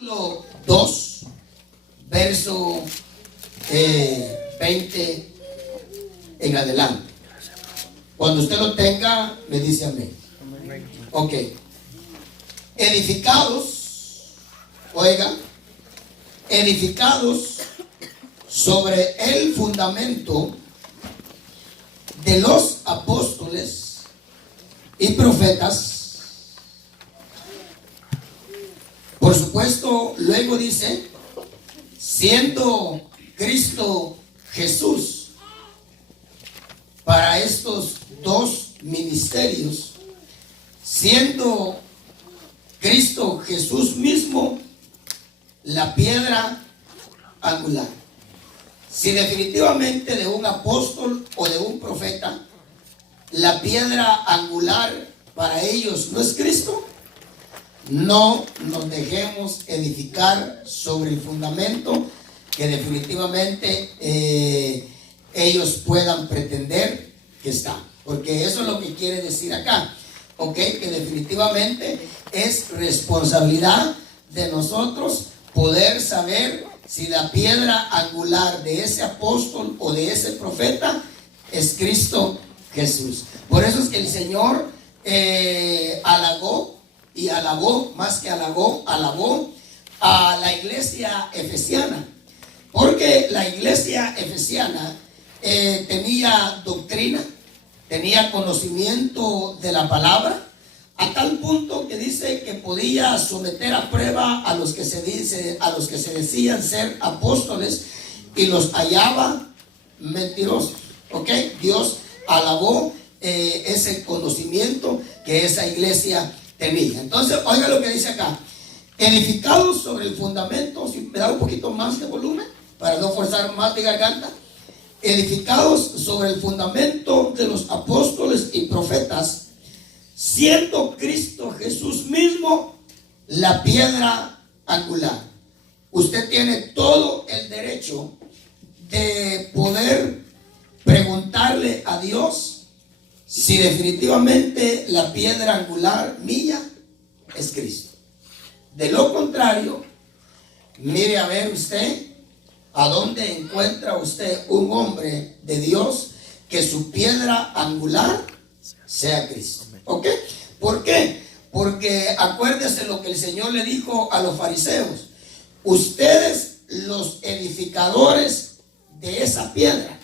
2, verso 20 en adelante. Cuando usted lo tenga, me dice amén. Ok. Edificados, oiga, edificados sobre el fundamento de los apóstoles y profetas. Por supuesto, luego dice, siendo Cristo Jesús para estos dos ministerios, siendo Cristo Jesús mismo la piedra angular. Si definitivamente de un apóstol o de un profeta, la piedra angular para ellos no es Cristo, no nos dejemos edificar sobre el fundamento que definitivamente ellos puedan pretender que está. Porque eso es lo que quiere decir acá. Ok, que definitivamente es responsabilidad de nosotros poder saber si la piedra angular de ese apóstol o de ese profeta es Cristo Jesús. Por eso es que el Señor halagó y alabó, más que alabó a la iglesia efesiana, porque la iglesia efesiana tenía doctrina, tenía conocimiento de la palabra, a tal punto que dice que podía someter a prueba a los que se decían ser apóstoles y los hallaba mentirosos. ¿Ok? Dios alabó ese conocimiento que esa iglesia tenía. Entonces, oiga lo que dice acá: edificados sobre el fundamento. Si me da un poquito más de volumen para no forzar más de garganta. Edificados sobre el fundamento de los apóstoles y profetas, siendo Cristo Jesús mismo la piedra angular. Usted tiene todo el derecho de poder preguntarle a Dios si definitivamente la piedra angular mía es Cristo. De lo contrario, mire a ver usted a dónde encuentra usted un hombre de Dios que su piedra angular sea Cristo. ¿Ok? ¿Por qué? Porque acuérdese lo que el Señor le dijo a los fariseos: ustedes, los edificadores de esa piedra,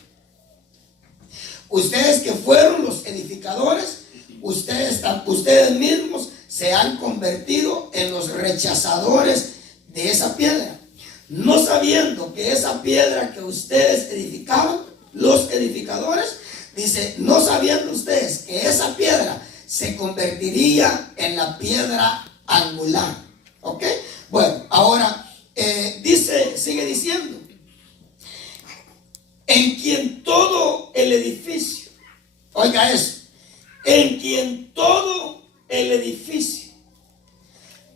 ustedes que fueron los edificadores, ustedes mismos se han convertido en los rechazadores de esa piedra, no sabiendo que esa piedra que ustedes edificaban, los edificadores, dice, no sabiendo ustedes que esa piedra se convertiría en la piedra angular. ¿Ok? Bueno, ahora sigue diciendo, en quien todo el edificio, oiga eso, en quien todo el edificio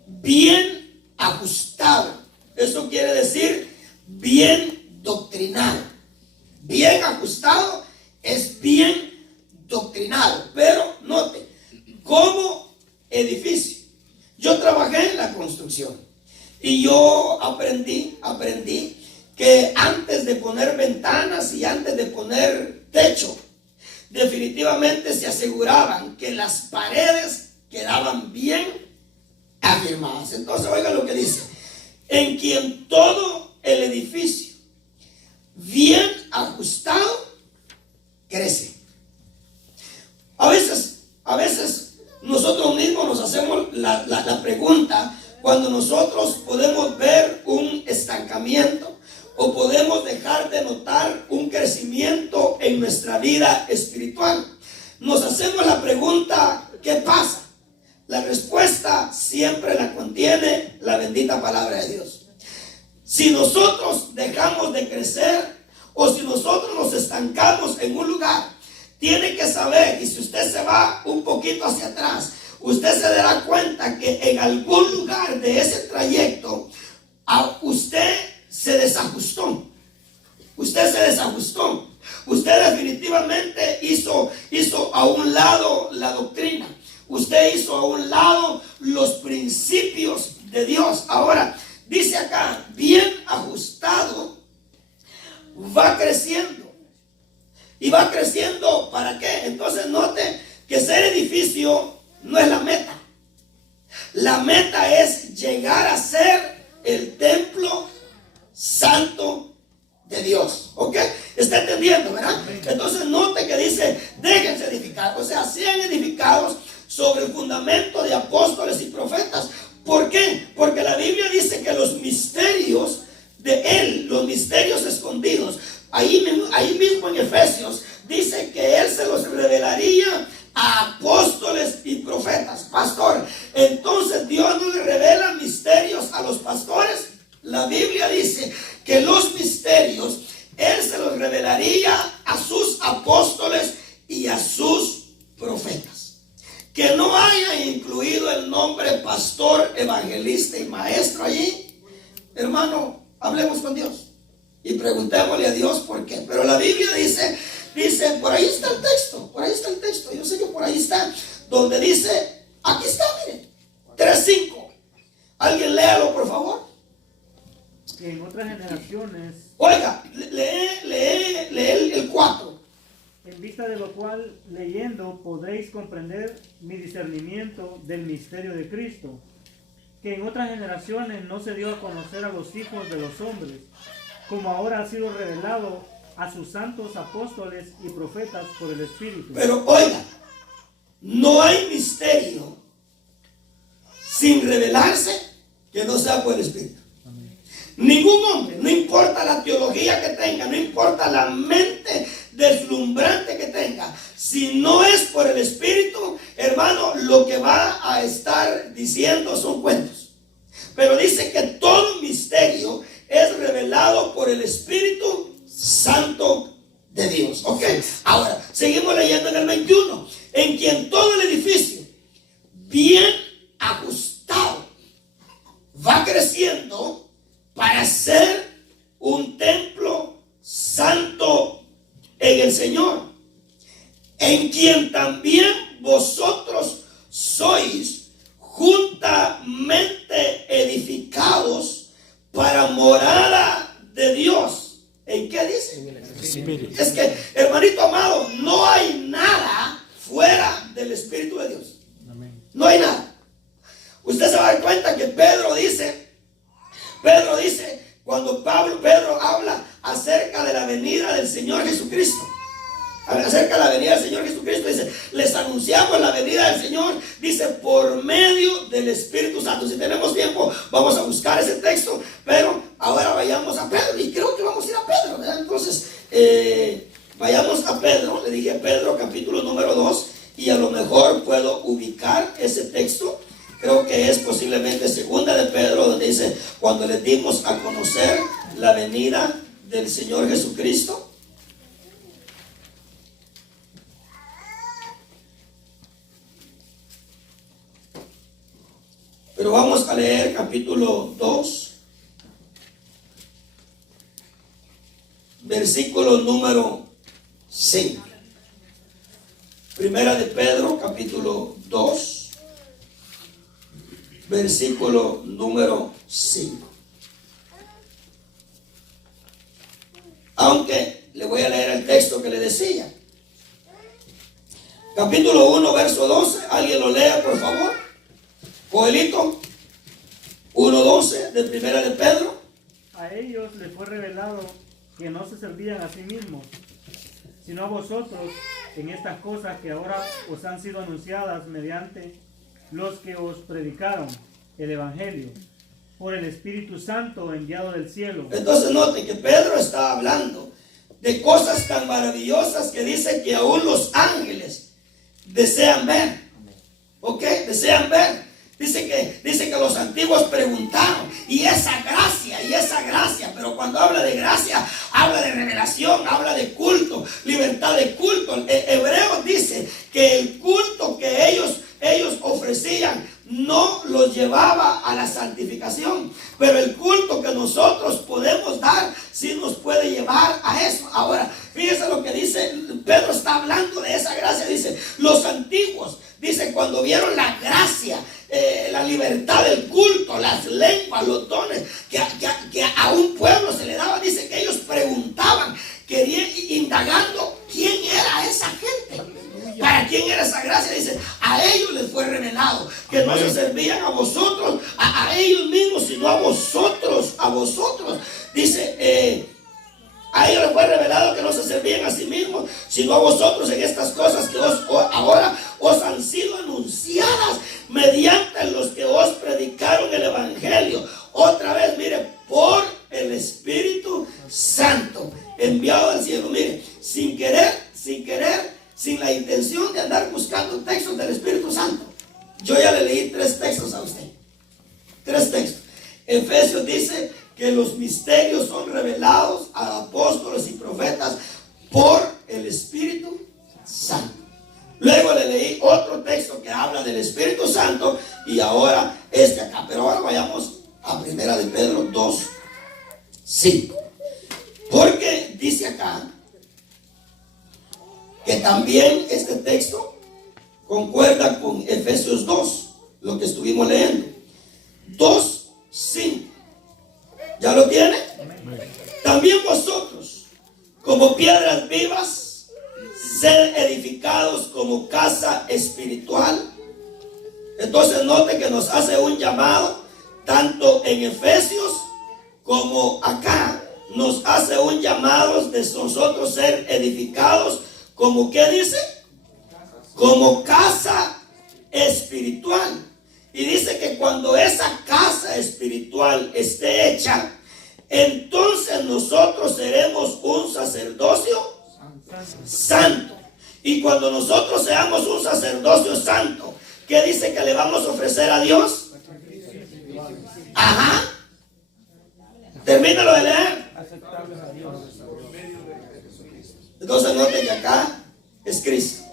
bien ajustado, eso quiere decir bien doctrinado. Bien ajustado es bien doctrinado. Pero note, como edificio, yo trabajé en la construcción y yo aprendí que antes de poner ventanas y antes de poner techo, definitivamente se aseguraban que las paredes quedaban bien afirmadas. Entonces oiga lo que dice: en quien todo el edificio bien ajustado crece. A veces nosotros mismos nos hacemos la pregunta cuando nosotros podemos ver un estancamiento o podemos dejar de notar un crecimiento en nuestra vida espiritual. Nos hacemos la pregunta: ¿qué pasa? La respuesta siempre la contiene la bendita palabra de Dios. Si nosotros dejamos de crecer o si nosotros nos estancamos en un lugar, tiene que saber, y si usted se va un poquito hacia atrás, usted se dará cuenta que en algún lugar de ese trayecto usted se desajustó. Usted se desajustó. Usted definitivamente hizo a un lado la doctrina. Usted hizo a un lado los principios de Dios. Ahora, dice acá, bien ajustado, va creciendo. ¿Y va creciendo para qué? Entonces note que ser edificio no es la meta. La meta es llegar a ser el templo santo de Dios. ¿Ok? ¿Está entendiendo, verdad? Entonces note que dice, déjense edificar. O sea, sean edificados sobre el fundamento de apóstoles y profetas. ¿Por qué? Porque la Biblia dice que los misterios de Él, los misterios escondidos, ahí mismo en Efesios, dice que Él se los revelaría a apóstoles y profetas. Pastor, entonces Dios no le revela misterios a los pastores. La Biblia dice que los misterios Él se los revelaría a sus apóstoles y a sus profetas. Que no haya incluido el nombre pastor, evangelista y maestro allí, hermano, hablemos con Dios y preguntémosle a Dios por qué. Pero la Biblia dice, por ahí está el texto, yo sé que por ahí está, donde dice, aquí está, miren, 3:5. Alguien léalo, por favor. Que en otras generaciones, Oiga, lee el 4. en vista de lo cual, leyendo, podréis comprender mi discernimiento del misterio de Cristo, que en otras generaciones no se dio a conocer a los hijos de los hombres, como ahora ha sido revelado a sus santos apóstoles y profetas por el Espíritu. Pero oiga, no hay misterio sin revelarse que no sea por el Espíritu. Ningún hombre, no importa la teología que tenga, no importa la mente deslumbrante que tenga, si no es por el Espíritu, hermano, lo que va a estar diciendo son cuentos. Pero dice que todo misterio es revelado por el Espíritu Santo de Dios. ¿Ok? Ahora, seguimos leyendo en el 21. En quien todo el edificio, bien ajustado, va creciendo para ser un templo santo en el Señor, en quien también vosotros sois juntamente edificados para morada de Dios. ¿En qué dice? En el Espíritu. Es que, hermanito amado, no hay nada fuera del Espíritu de Dios. No hay nada. Usted se va a dar cuenta que Pedro dice, cuando Pedro habla acerca de la venida del Señor Jesucristo, acerca de la venida del Señor Jesucristo, dice, les anunciamos la venida del Señor, dice, por medio del Espíritu Santo. Si tenemos tiempo, vamos a buscar ese texto, pero ahora vayamos a Pedro, y creo que vamos a ir a Pedro, ¿verdad? Entonces, vayamos a Pedro. Le dije Pedro, capítulo número 2, y a lo mejor puedo ubicar ese texto. Creo que es posiblemente segunda de Pedro, donde dice, cuando le dimos a conocer la venida del Señor Jesucristo. Pero vamos a leer capítulo 2, versículo número 5. Primera de Pedro, capítulo 2. Versículo número 5. Aunque le voy a leer el texto que le decía. Capítulo 1, verso 12. ¿Alguien lo lea, por favor? Joelito. 1:12 de Primera de Pedro. A ellos les fue revelado que no se servían a sí mismos, sino a vosotros en estas cosas que ahora os han sido anunciadas mediante los que os predicaron el Evangelio por el Espíritu Santo enviado del cielo. Entonces note que Pedro está hablando de cosas tan maravillosas que dice que aún los ángeles desean ver. ¿Ok? Desean ver. Dice que los antiguos preguntaron, y esa gracia, pero cuando habla de gracia, habla de revelación, habla de culto, libertad de culto. Hebreos dice que el culto que ellos ofrecían no los llevaba a la santificación, pero el culto que nosotros podemos dar sí nos puede llevar a eso. Ahora, fíjese lo que dice, Pedro está hablando de esa gracia, dice, los antiguos, dice, cuando vieron la gracia, la libertad del culto, las lenguas, los dones, vosotros. Dice, a ellos les fue revelado que no se servían a sí mismos, sino a vosotros en estas cosas que ahora os han sido anunciadas mediante los que os predicaron el Evangelio. Otra vez, mire, por el Espíritu Santo enviado al cielo. Mire, sin querer, sin la intención de andar buscando textos del Espíritu Santo. Yo ya le leí 3 textos a usted. 3 textos. Efesios dice que los misterios son revelados a apóstoles y profetas por el Espíritu Santo. Luego le leí otro texto que habla del Espíritu Santo y ahora este acá. Pero ahora vayamos a Primera de Pedro 2:5. Porque dice acá que también este texto concuerda con Efesios 2, lo que estuvimos leyendo. 2:5. ¿Ya lo tiene? También vosotros, como piedras vivas, sed edificados como casa espiritual. Entonces note que nos hace un llamado, tanto en Efesios como acá, nos hace un llamado de nosotros ser edificados como, ¿qué dice? Como casa espiritual. Y dice que cuando esa casa espiritual esté hecha, entonces nosotros seremos un sacerdocio santo. Y cuando nosotros seamos un sacerdocio santo, ¿qué dice que le vamos a ofrecer a Dios? Ajá. Termínalo de leer. Entonces noten que acá es Cristo.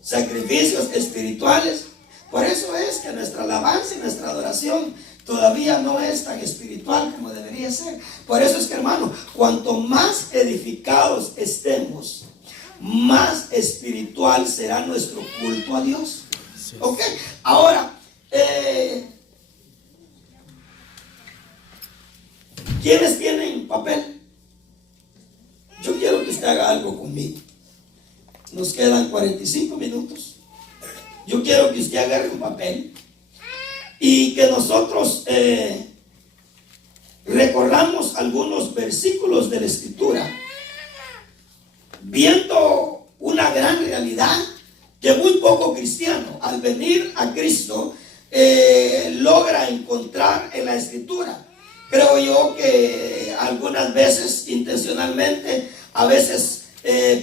Sacrificios espirituales. Por eso es que nuestra alabanza y nuestra adoración todavía no es tan espiritual como debería ser. Por eso es que, hermano, cuanto más edificados estemos, más espiritual será nuestro culto a Dios. Ok, ahora, ¿quiénes tienen papel? Yo quiero que usted haga algo conmigo. Nos quedan 45 minutos. Yo quiero que usted agarre un papel y que nosotros recorramos algunos versículos de la Escritura, viendo una gran realidad que muy poco cristiano, al venir a Cristo, logra encontrar en la Escritura. Creo yo que algunas veces, intencionalmente, a veces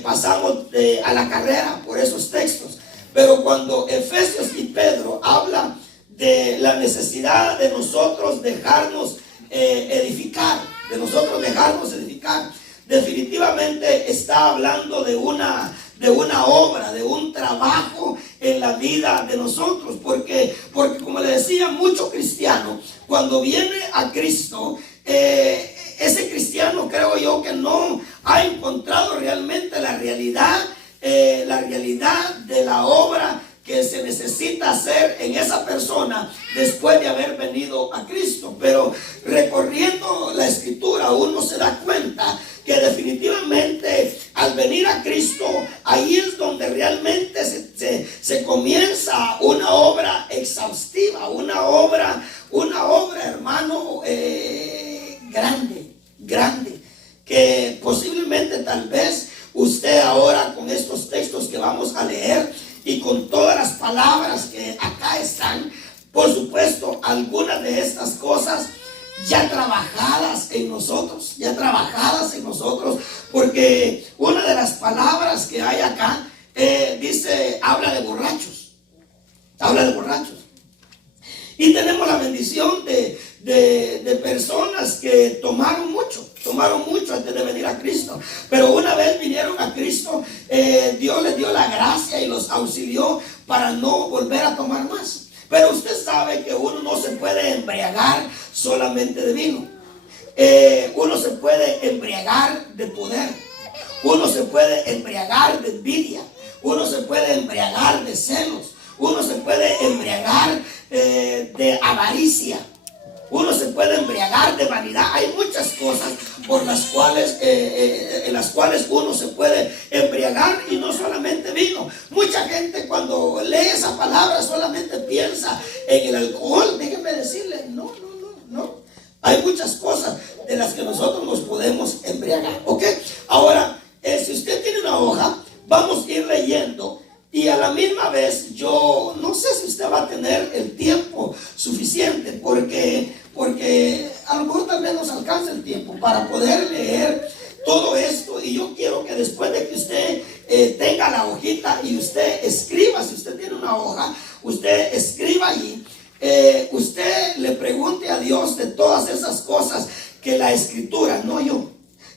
pasamos a la carrera por esos textos. Pero cuando Efesios y Pedro hablan de la necesidad de nosotros dejarnos edificar, definitivamente está hablando de una obra, de un trabajo en la vida de nosotros. Porque como le decía, mucho cristiano, cuando viene a Cristo, ese cristiano, creo yo, que no ha encontrado realmente la realidad de la obra que se necesita hacer en esa persona después de haber venido a Cristo. Pero recorriendo la Escritura, uno se da cuenta que definitivamente al venir a Cristo, ahí es donde realmente se comienza una obra exhaustiva, una obra, hermano, grande, que posiblemente tal vez usted ahora, con estos textos que vamos a leer y con todas las palabras que acá están, por supuesto, algunas de estas cosas ya trabajadas en nosotros, porque una de las palabras que hay acá habla de borrachos. Y tenemos la bendición de personas que tomaron mucho antes de venir a Cristo. Pero una vez vinieron a Cristo, Dios les dio la gracia y los auxilió para no volver a tomar más. Pero usted sabe que uno no se puede embriagar solamente de vino. Uno se puede embriagar de poder. Uno se puede embriagar de envidia. Uno se puede embriagar de celos. Uno se puede embriagar de avaricia. Uno se puede embriagar de vanidad. Hay muchas cosas por las cuales, en las cuales uno se puede embriagar, y no solamente vino. Mucha gente cuando lee esa palabra solamente piensa en el alcohol. Déjenme decirle, no. Hay muchas cosas de las que nosotros nos podemos embriagar, ¿ok? Ahora, si usted tiene una hoja, vamos a ir leyendo. Y a la misma vez, yo no sé si usted va a tener el tiempo suficiente, porque a lo mejor también nos alcanza el tiempo para poder leer todo esto. Y yo quiero que después de que usted tenga la hojita y usted escriba, si usted tiene una hoja, usted escriba allí, usted le pregunte a Dios de todas esas cosas que la Escritura, no yo,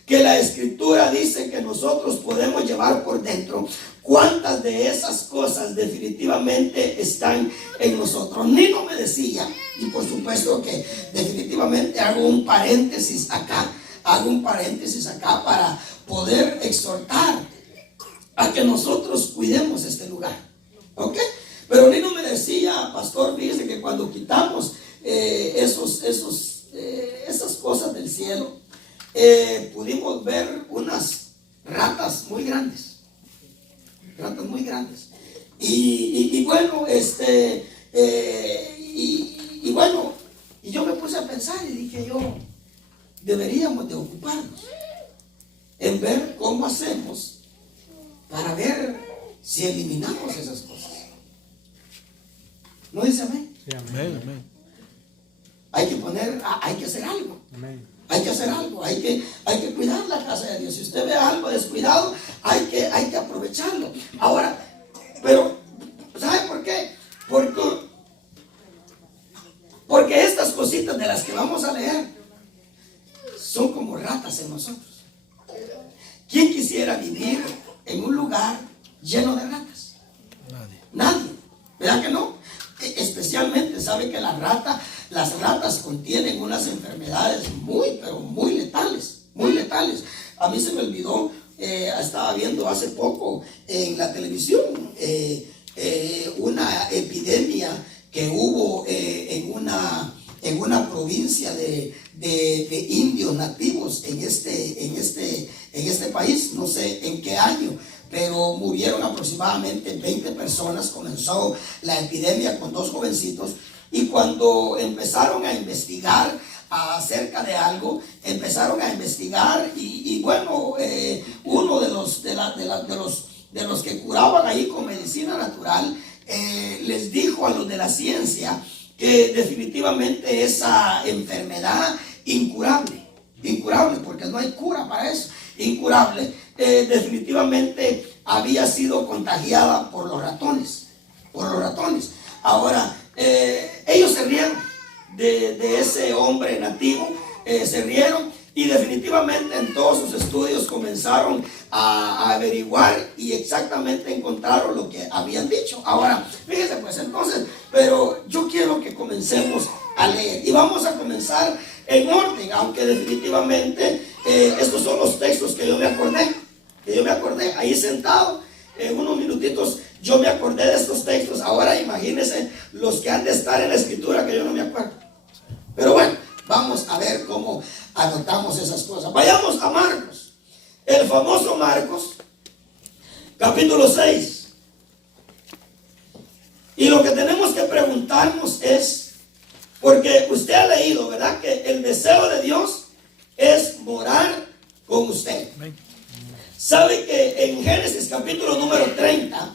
que la Escritura dice que nosotros podemos llevar por dentro. ¿Cuántas de esas cosas definitivamente están en nosotros? Nino me decía, y por supuesto que definitivamente hago un paréntesis acá para poder exhortar a que nosotros cuidemos este lugar, ¿ok? Pero Nino me decía, pastor, fíjese que cuando quitamos esas cosas del cielo, pudimos ver unas ratas muy grandes. Y bueno, y yo me puse a pensar y dije yo, deberíamos de ocuparnos en ver cómo hacemos para ver si eliminamos esas cosas. ¿No dice amén? Sí, amén. Amén. Hay que hacer algo. Amén. Hay que hacer algo, hay que cuidar la casa de Dios. Si usted ve algo descuidado, hay que aprovecharlo. Ahora, pero ¿sabe por qué? Porque estas cositas de las que vamos a leer son como ratas en nosotros. ¿Quién quisiera vivir en un lugar lleno de ratas? Nadie. ¿Verdad que no? Especialmente, sabe que las ratas contienen unas enfermedades pero muy letales, muy letales. A mí se me olvidó, estaba viendo hace poco en la televisión una epidemia que hubo en una provincia de indios nativos en este país, no sé en qué año, pero murieron aproximadamente 20 personas. Comenzó la epidemia con 2 jovencitos, y cuando empezaron a investigar acerca de algo, y bueno, uno de los que curaban ahí con medicina natural les dijo a los de la ciencia que definitivamente esa enfermedad incurable, porque no hay cura para eso, incurable, definitivamente había sido contagiada por los ratones. Ahora, ellos se rieron de ese hombre nativo, se rieron, y definitivamente en todos sus estudios comenzaron a averiguar y exactamente encontraron lo que habían dicho. Ahora, fíjense pues entonces, pero yo quiero que comencemos a leer, y vamos a comenzar en orden, aunque definitivamente estos son los textos que yo me acordé ahí sentado en unos minutitos. Yo me acordé de estos textos. Ahora imagínense los que han de estar en la Escritura que yo no me acuerdo. Pero bueno, vamos a ver cómo anotamos esas cosas. Vayamos a Marcos, el famoso Marcos, capítulo 6. Y lo que tenemos que preguntarnos es, porque usted ha leído, ¿verdad?, que el deseo de Dios es morar con usted. ¿Sabe que en Génesis capítulo número 30,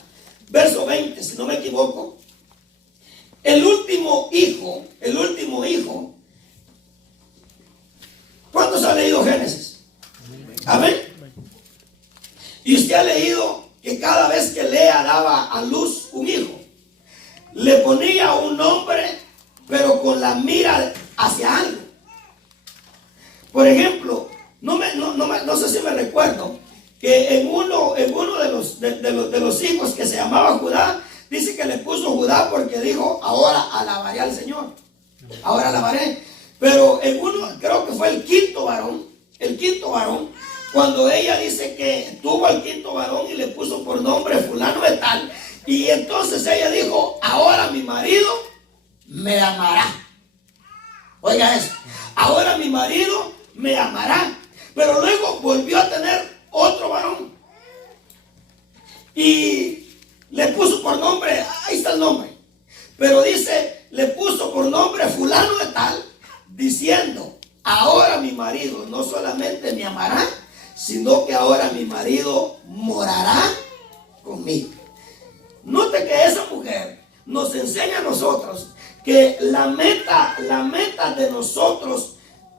verso 20, si no me equivoco, el último hijo, ¿cuántos ha leído Génesis? Amén. Y usted ha leído que cada vez que Lea daba a luz un hijo, le ponía un nombre, pero con la mira hacia algo. Por ejemplo, no sé si me recuerdo que en uno de los hijos que se llamaba Judá, dice que le puso Judá porque dijo: ahora alabaré al Señor, ahora alabaré. Pero en uno, creo que fue el quinto varón, cuando ella dice que tuvo al quinto varón y le puso por nombre fulano de tal, y entonces ella dijo: ahora mi marido me amará. Oiga eso, ahora mi marido me amará. Pero luego volvió a tener otro varón y le puso por nombre, ahí está el nombre, pero dice, le puso por nombre fulano de tal, diciendo: ahora mi marido no solamente me amará, sino que ahora mi marido morará conmigo. Note que esa mujer nos enseña a nosotros que la meta de nosotros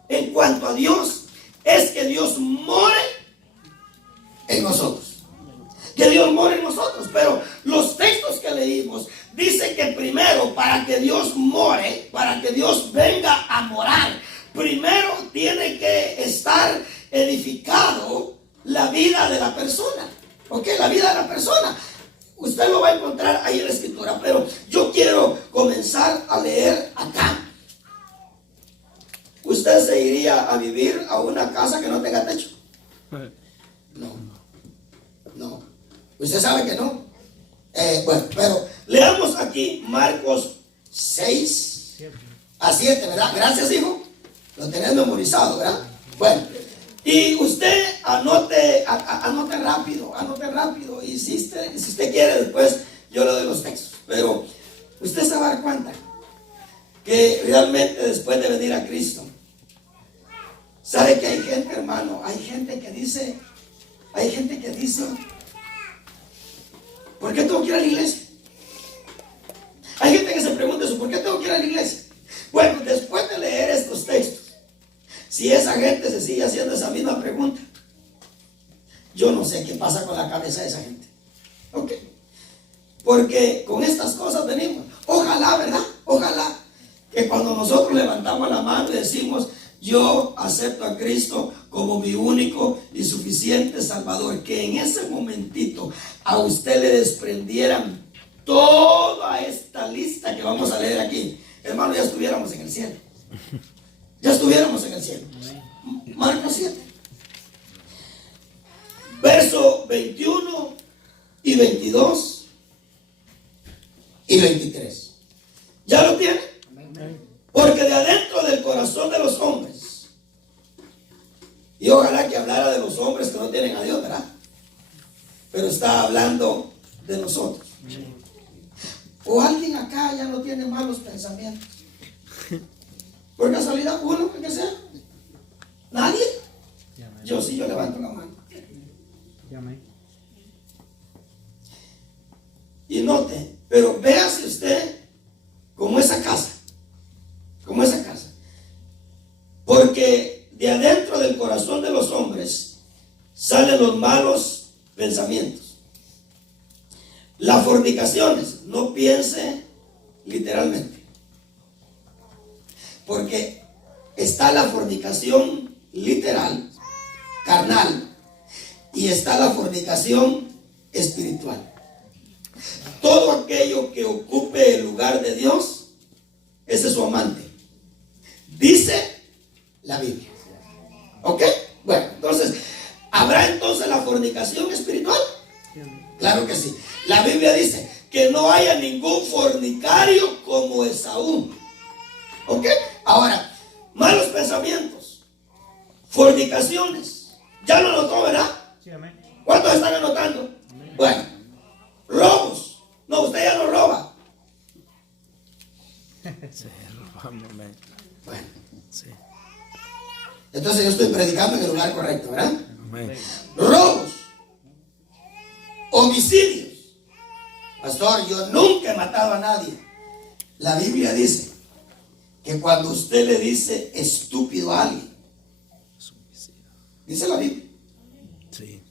en cuanto a Dios es que Dios more en nosotros. Que Dios more en nosotros. Pero los textos que leímos dicen que primero, para que Dios more, para que Dios venga a morar, primero tiene que estar edificado la vida de la persona. ¿Ok? La vida de la persona. Usted lo va a encontrar ahí en la escritura, pero yo quiero comenzar a leer acá. ¿Usted se iría a vivir a una casa que no tenga techo? No. Usted sabe que no. Bueno, pero leamos aquí Marcos 6 a 7, ¿verdad? Gracias, hijo. Lo tenés memorizado, ¿verdad? Bueno, y usted anote rápido. Y si usted quiere, después yo le doy los textos. Pero usted se va a dar cuenta que realmente después de venir a Cristo, sabe que hay gente, hermano, hay gente que dice, ¿por qué tengo que ir a la iglesia? Hay gente que se pregunta eso, ¿por qué tengo que ir a la iglesia? Bueno, después de leer estos textos, si esa gente se sigue haciendo esa misma pregunta, yo no sé qué pasa con la cabeza de esa gente. ¿Ok? Porque con estas cosas venimos. Ojalá, ¿verdad? Ojalá que cuando nosotros levantamos la mano y decimos, yo acepto a Cristo como mi único y suficiente Salvador, que en ese momentito a usted le desprendieran toda esta lista que vamos a leer aquí. Hermano, ya estuviéramos en el cielo. Ya estuviéramos en el cielo. Marcos 7. Verso 21 y 22 y 23. ¿Ya lo tiene? Porque de adentro del corazón de los hombres, y ojalá que hablara de los hombres que no tienen a Dios, ¿verdad? Pero está hablando de nosotros. O alguien acá ya no tiene malos pensamientos. Por casualidad, uno, que sea. ¿Nadie? Yo sí, yo levanto la mano. Y note, pero véase usted como esa casa. Como esa casa. Porque de adentro del corazón de los hombres salen los malos pensamientos. Las fornicaciones, no piense literalmente. Porque está la fornicación literal, carnal, y está la fornicación espiritual. Todo aquello que ocupe el lugar de Dios, ese es su amante. Dice la Biblia. ¿Ok? Bueno, entonces, ¿habrá entonces la fornicación espiritual? Claro que sí. La Biblia dice que no haya ningún fornicario como Esaú. ¿Ok? Ahora, malos pensamientos, fornicaciones. ¿Ya lo notó, verdad? Sí, amén. ¿Cuántos están anotando? Amén. Bueno, robos. No, usted ya no roba. Sí, robamos, amén. Bueno, Sí. entonces yo estoy predicando en el lugar correcto, ¿verdad? Amén. Robos, homicidios. Pastor, yo nunca he matado a nadie. La Biblia dice que cuando usted le dice estúpido a alguien, dice la Biblia, Sí.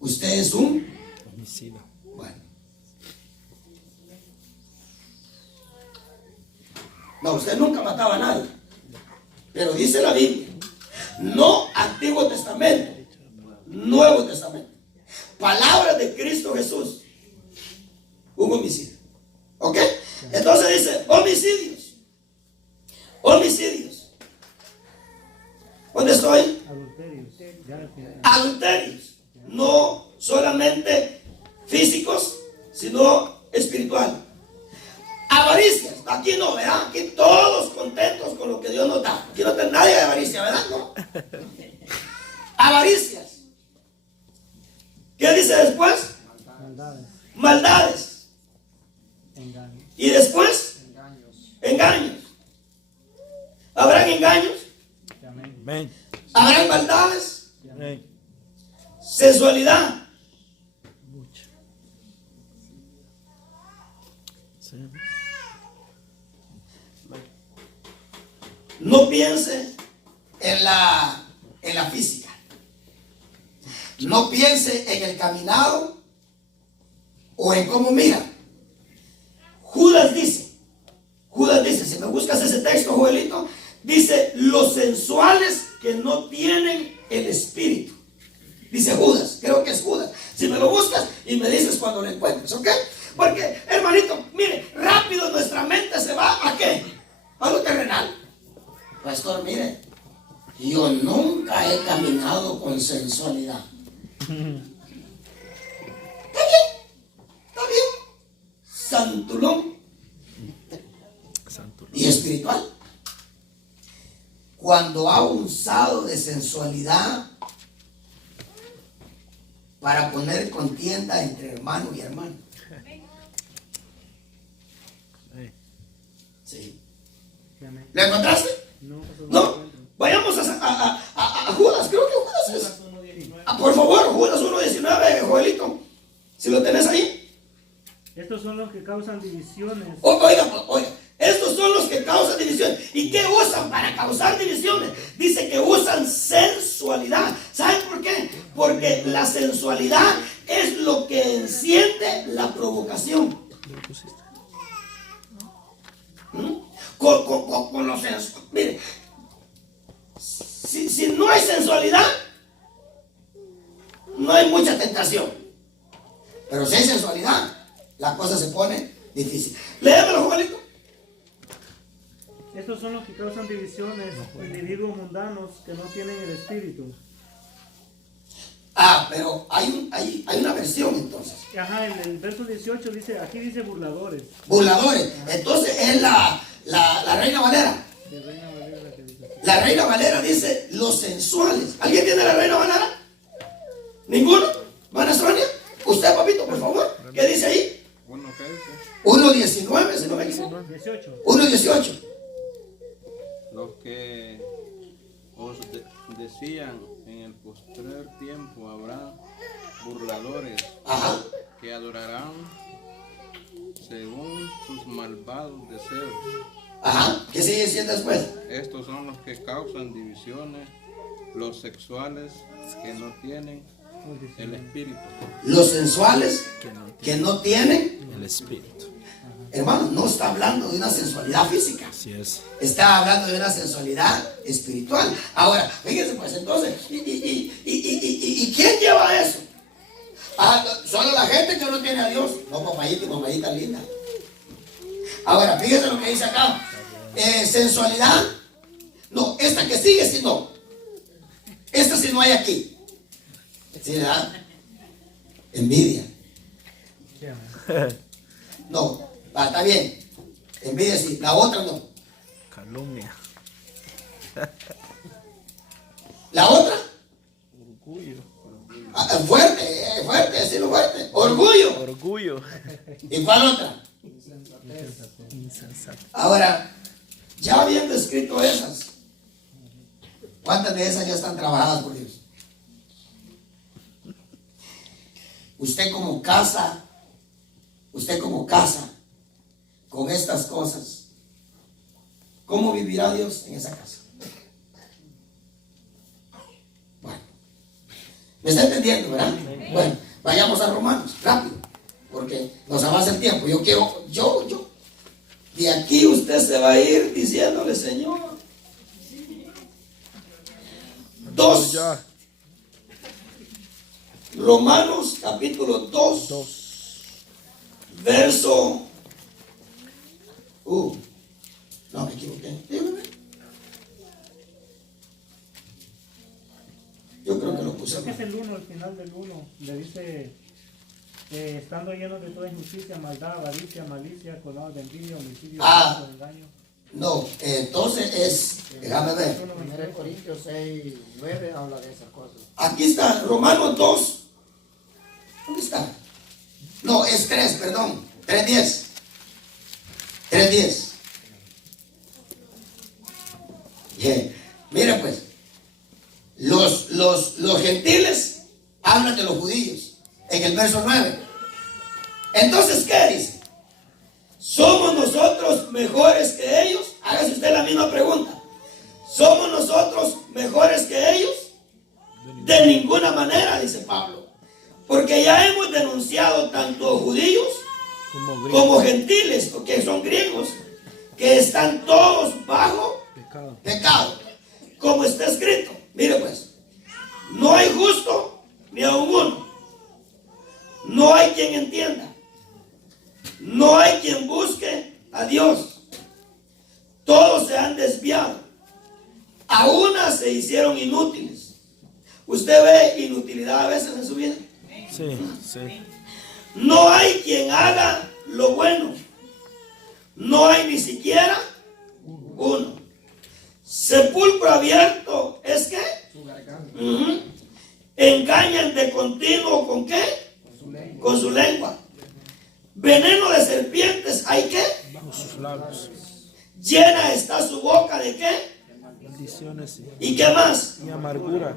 usted es un Homicida. bueno. No, usted nunca mataba a nadie. Pero dice la Biblia, no Antiguo Testamento, Nuevo Testamento. Palabras de Cristo Jesús. Un homicidio. ¿Ok? Entonces dice, homicidios. Homicidios. ¿Dónde estoy? Adulterios. No solamente físicos, sino espirituales. Avaricias. Aquí no, ¿verdad? Aquí todos contentos con lo que Dios nos da. Aquí no tiene nadie de avaricia, ¿verdad? No. Avaricias. ¿Qué dice después? Maldades. Y después, engaños. ¿Habrá engaños, Amén. Amén. habrán maldades, Amén. sensualidad. Mucho. Sí. No piense en la física. No piense en el caminado o en cómo mira. Judas dice, si me buscas ese texto, Joelito, dice, los sensuales que no tienen el espíritu. Dice Judas, creo que es Judas. Si me lo buscas y me dices cuando lo encuentres, ¿ok? Porque, hermanito, mire, rápido nuestra mente se va ¿a qué? A lo terrenal. Pastor, mire, yo nunca he caminado con sensualidad. Está bien. Santulón Santo. y espiritual. Cuando ha usado de sensualidad para poner contienda entre hermano y hermano. Sí. Amén. ¿Lo encontraste? No, pastor, No. lo encuentro. Vayamos a Judas. Creo que Judas es. Judas 1:19. Por favor, Judas 1:19, Joelito. Si lo tenés ahí. Estos son los que causan divisiones. Oiga, estos son los que causan divisiones. ¿Y qué usan para causar divisiones? Dice que usan sensualidad. ¿Saben por qué? Porque la sensualidad es lo que enciende la provocación. Con los sensuales. Mire, si no hay sensualidad, no hay mucha tentación. Pero si hay sensualidad, la cosa se pone difícil. Léemelo, Juanito. Estos son los que causan divisiones, individuos mundanos que no tienen el espíritu. Pero hay una versión entonces. Ajá, en el verso 18 dice, aquí dice burladores. Burladores. Entonces es la Reina Valera. Sí, Reina Valera la que dice así. La Reina Valera dice los sensuales. ¿Alguien tiene la Reina Valera? ¿Ninguno? ¿Mana Sonia? Usted, papito, por favor. ¿Qué dice ahí? 1:19, si no me equivoco. 18. 1:18. Los que os decían en el postrer tiempo habrá burladores Ajá. que adorarán según sus malvados deseos. Ajá. ¿Qué sigue diciendo después? Estos son los que causan divisiones, los sexuales que no tienen el espíritu. Los sensuales que no tienen. El espíritu. Hermano, no está hablando de una sensualidad física. Así es. Está hablando de una sensualidad espiritual. Ahora, fíjense pues entonces, ¿y quién lleva eso? Solo la gente que no tiene a Dios. No, papayita y mamadita linda. Ahora, fíjense lo que dice acá. Sensualidad. No, esta que sigue, si no. Esta si no hay aquí. ¿Sí, verdad? Envidia. Sí, amén. No, está bien. Envidia sí, la otra no. Calumnia. La otra, Orgullo. fuerte, decirlo fuerte. Orgullo. Orgullo. ¿Y cuál otra? Insensato. Ahora, ya habiendo escrito esas, ¿cuántas de esas ya están trabajadas por Dios? Usted como casa con estas cosas, ¿cómo vivirá Dios en esa casa? Bueno, ¿me está entendiendo, verdad? Bueno, vayamos a Romanos, rápido, porque nos avanza el tiempo. Yo, de aquí usted se va a ir diciéndole, Señor. 2. Ya. Romanos capítulo 2. Verso. No me equivoqué. Dígame. Yo creo que lo puse Creo que es mal. el 1, al final del 1, le dice, estando llenos de toda injusticia, maldad, avaricia, malicia, colmado de envidia, homicidio, Ah. engaño. No, entonces es. Déjame ver. 1 Corintios 6:9 habla de esas cosas. Aquí está, Romanos 2. ¿Dónde está? No, es 3, perdón. 3:10. 3:10. Mira pues, los gentiles hablan de los judíos en el verso 9. Entonces, ¿qué dice? ¿Somos nosotros mejores que ellos? Hágase usted la misma pregunta. ¿Somos nosotros mejores que ellos? De ninguna manera, dice Pablo. Porque ya hemos denunciado tanto judíos como gentiles, que son griegos, que están todos bajo pecado. Como está escrito. Mire pues, no hay justo ni aun uno. No hay quien entienda. No hay quien busque a Dios. Todos se han desviado. A unas se hicieron inútiles. ¿Usted ve inutilidad a veces en su vida? Sí, sí. No hay quien haga lo bueno. No hay ni siquiera uno. Sepulcro abierto es que engañan de continuo. ¿Con qué? Con su lengua. Veneno de serpientes hay que Bajo sus labios. llena está su boca de qué Maldiciones y qué más. y amargura.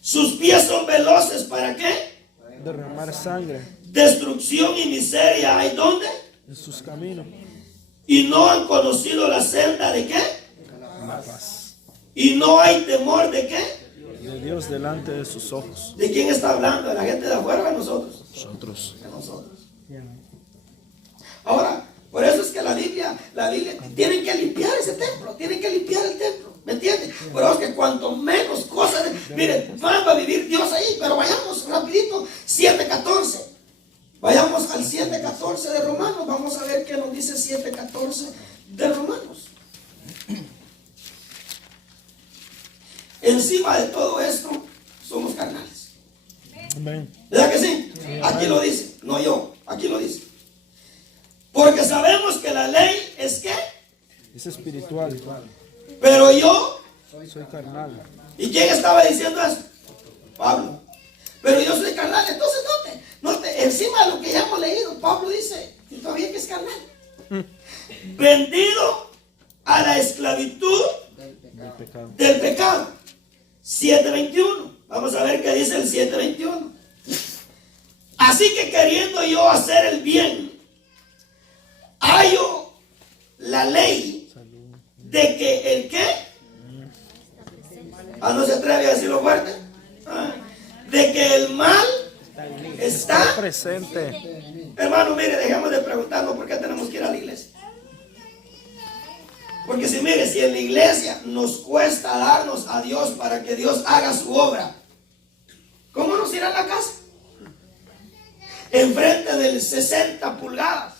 Sus pies son veloces para qué Derramar sangre destrucción y miseria hay donde en sus caminos. y no han conocido la senda de qué La paz y no hay temor de qué. de Dios delante de sus ojos. ¿De quién está hablando? ¿De la gente de afuera o de nosotros? Nosotros. De nosotros. Ahora, por eso es que la Biblia, tienen que limpiar ese templo, tienen que limpiar el templo, ¿me entiendes? Por eso es que cuanto menos cosas, miren, va a vivir Dios ahí, pero vayamos rapidito, 7:14. Vayamos al 7:14 de Romanos, vamos a ver qué nos dice 7:14 de Romanos. Encima de todo esto, somos carnales. Amén. ¿Verdad que sí? Aquí lo dice, no yo, aquí lo dice. Porque sabemos que la ley es ¿qué? Es espiritual. Pero yo, Soy carnal. ¿y quién estaba diciendo eso? Pablo. Pero yo soy carnal, entonces note, encima de lo que ya hemos leído, Pablo dice, y todavía que es carnal. Vendido a la esclavitud Del pecado. del pecado. 7:21. Vamos a ver qué dice el 7:21. Así que queriendo yo hacer el bien, hallo la ley de que el qué. No se atreve a decirlo fuerte. De que el mal está Presente. Hermano, mire, dejemos de preguntarnos por qué tenemos que ir a la iglesia. Porque si mire, si en la iglesia nos cuesta darnos a Dios para que Dios haga su obra, ¿cómo nos irá a la casa? Enfrente del 60 pulgadas.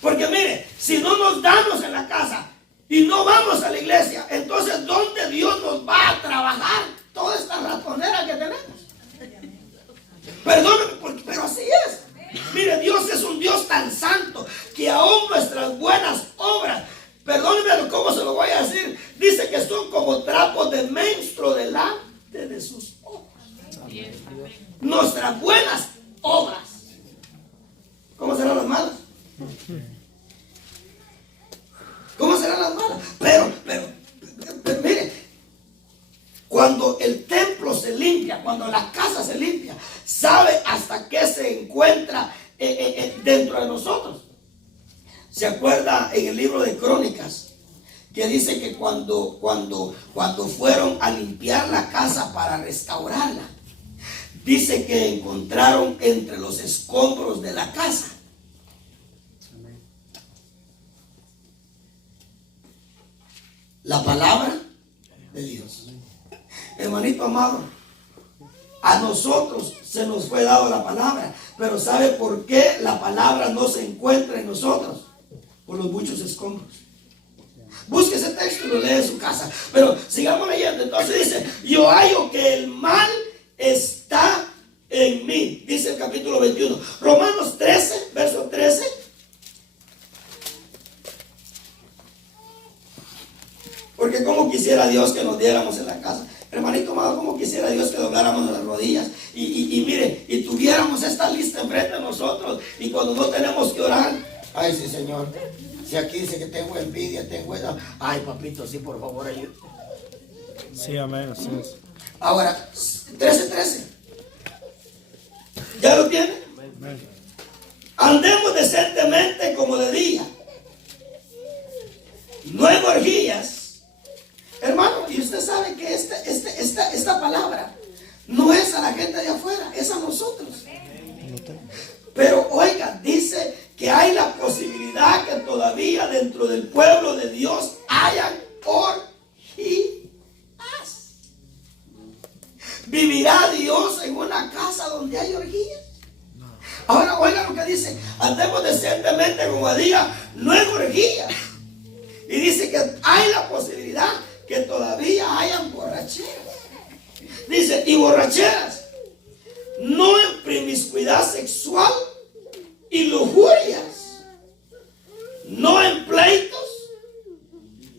Porque mire, si no nos damos en la casa y no vamos a la iglesia, entonces ¿dónde Dios nos va a trabajar toda esta ratonera que tenemos? Perdóname, pero así es. Mire, Dios es un Dios tan santo que aún nuestras buenas obras, perdóneme cómo se lo voy a decir, dice que son como trapos de menstruo delante de sus ojos. Nuestras buenas obras. ¿Cómo serán las malas? ¿Cómo serán las malas? Pero mire, cuando el templo se limpia, cuando la casa se limpia, ¿sabe hasta qué se encuentra dentro de nosotros? ¿Se acuerda en el libro de Crónicas que dice que cuando fueron a limpiar la casa para restaurarla, dice que encontraron entre los escombros de la casa la palabra de Dios? Hermanito amado, a nosotros se nos fue dado la palabra, pero ¿sabe por qué la palabra no se encuentra en nosotros? Por los muchos escombros. Busque ese texto y lo lee en su casa. Pero sigamos leyendo. Entonces dice, yo hallo que el mal está en mí. Dice el capítulo 21. Romanos 13, verso 13. Porque como quisiera Dios que nos diéramos en la casa. Hermanito amado, como quisiera Dios que dobláramos las rodillas y mire, y tuviéramos esta lista enfrente de nosotros, y cuando no tenemos que orar, ay sí Señor, Si aquí dice que tengo envidia, tengo esa. Ay, papito, sí, por favor, ayúdame. Sí, amén. Así es. Ahora, 13:13. ¿Ya lo tiene? Amén. Andemos decentemente como de día, no en orgías. Hermano, y usted sabe que esta palabra no es a la gente de afuera, es a nosotros. Pero oiga, dice que hay la posibilidad que todavía dentro del pueblo de Dios hayan orgías. ¿Vivirá Dios en una casa donde hay orgías? Ahora oiga lo que dice: andemos decentemente como de día, no en orgías. Y dice que hay la posibilidad que todavía hayan borracheras. Dice, y borracheras, no en promiscuidad sexual y lujurias, no en pleitos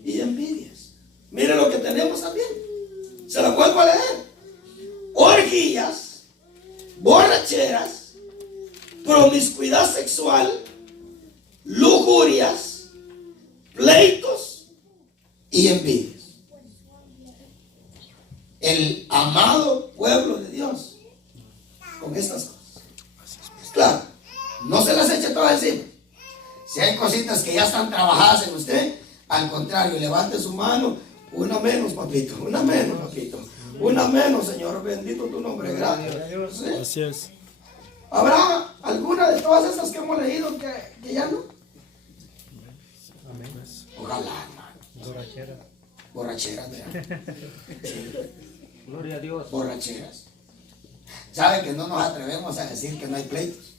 y envidias. Mire lo que tenemos también. Se lo vuelvo a leer: orgías, borracheras, promiscuidad sexual, lujurias, pleitos y envidias. El amado pueblo de Dios con estas cosas. Claro, no se las eche todas encima. Si hay cositas que ya están trabajadas en usted, al contrario, levante su mano. Una menos, papito. Una menos, papito. Una menos, Señor. Bendito tu nombre. Gracias. ¿Sí? Así es. ¿Habrá alguna de todas estas que hemos leído que ya no? Amén. Ojalá, hermano. Borracheras, ¿verdad? Gloria a Dios. Borracheras. ¿Sabe que no nos atrevemos a decir que no hay pleitos?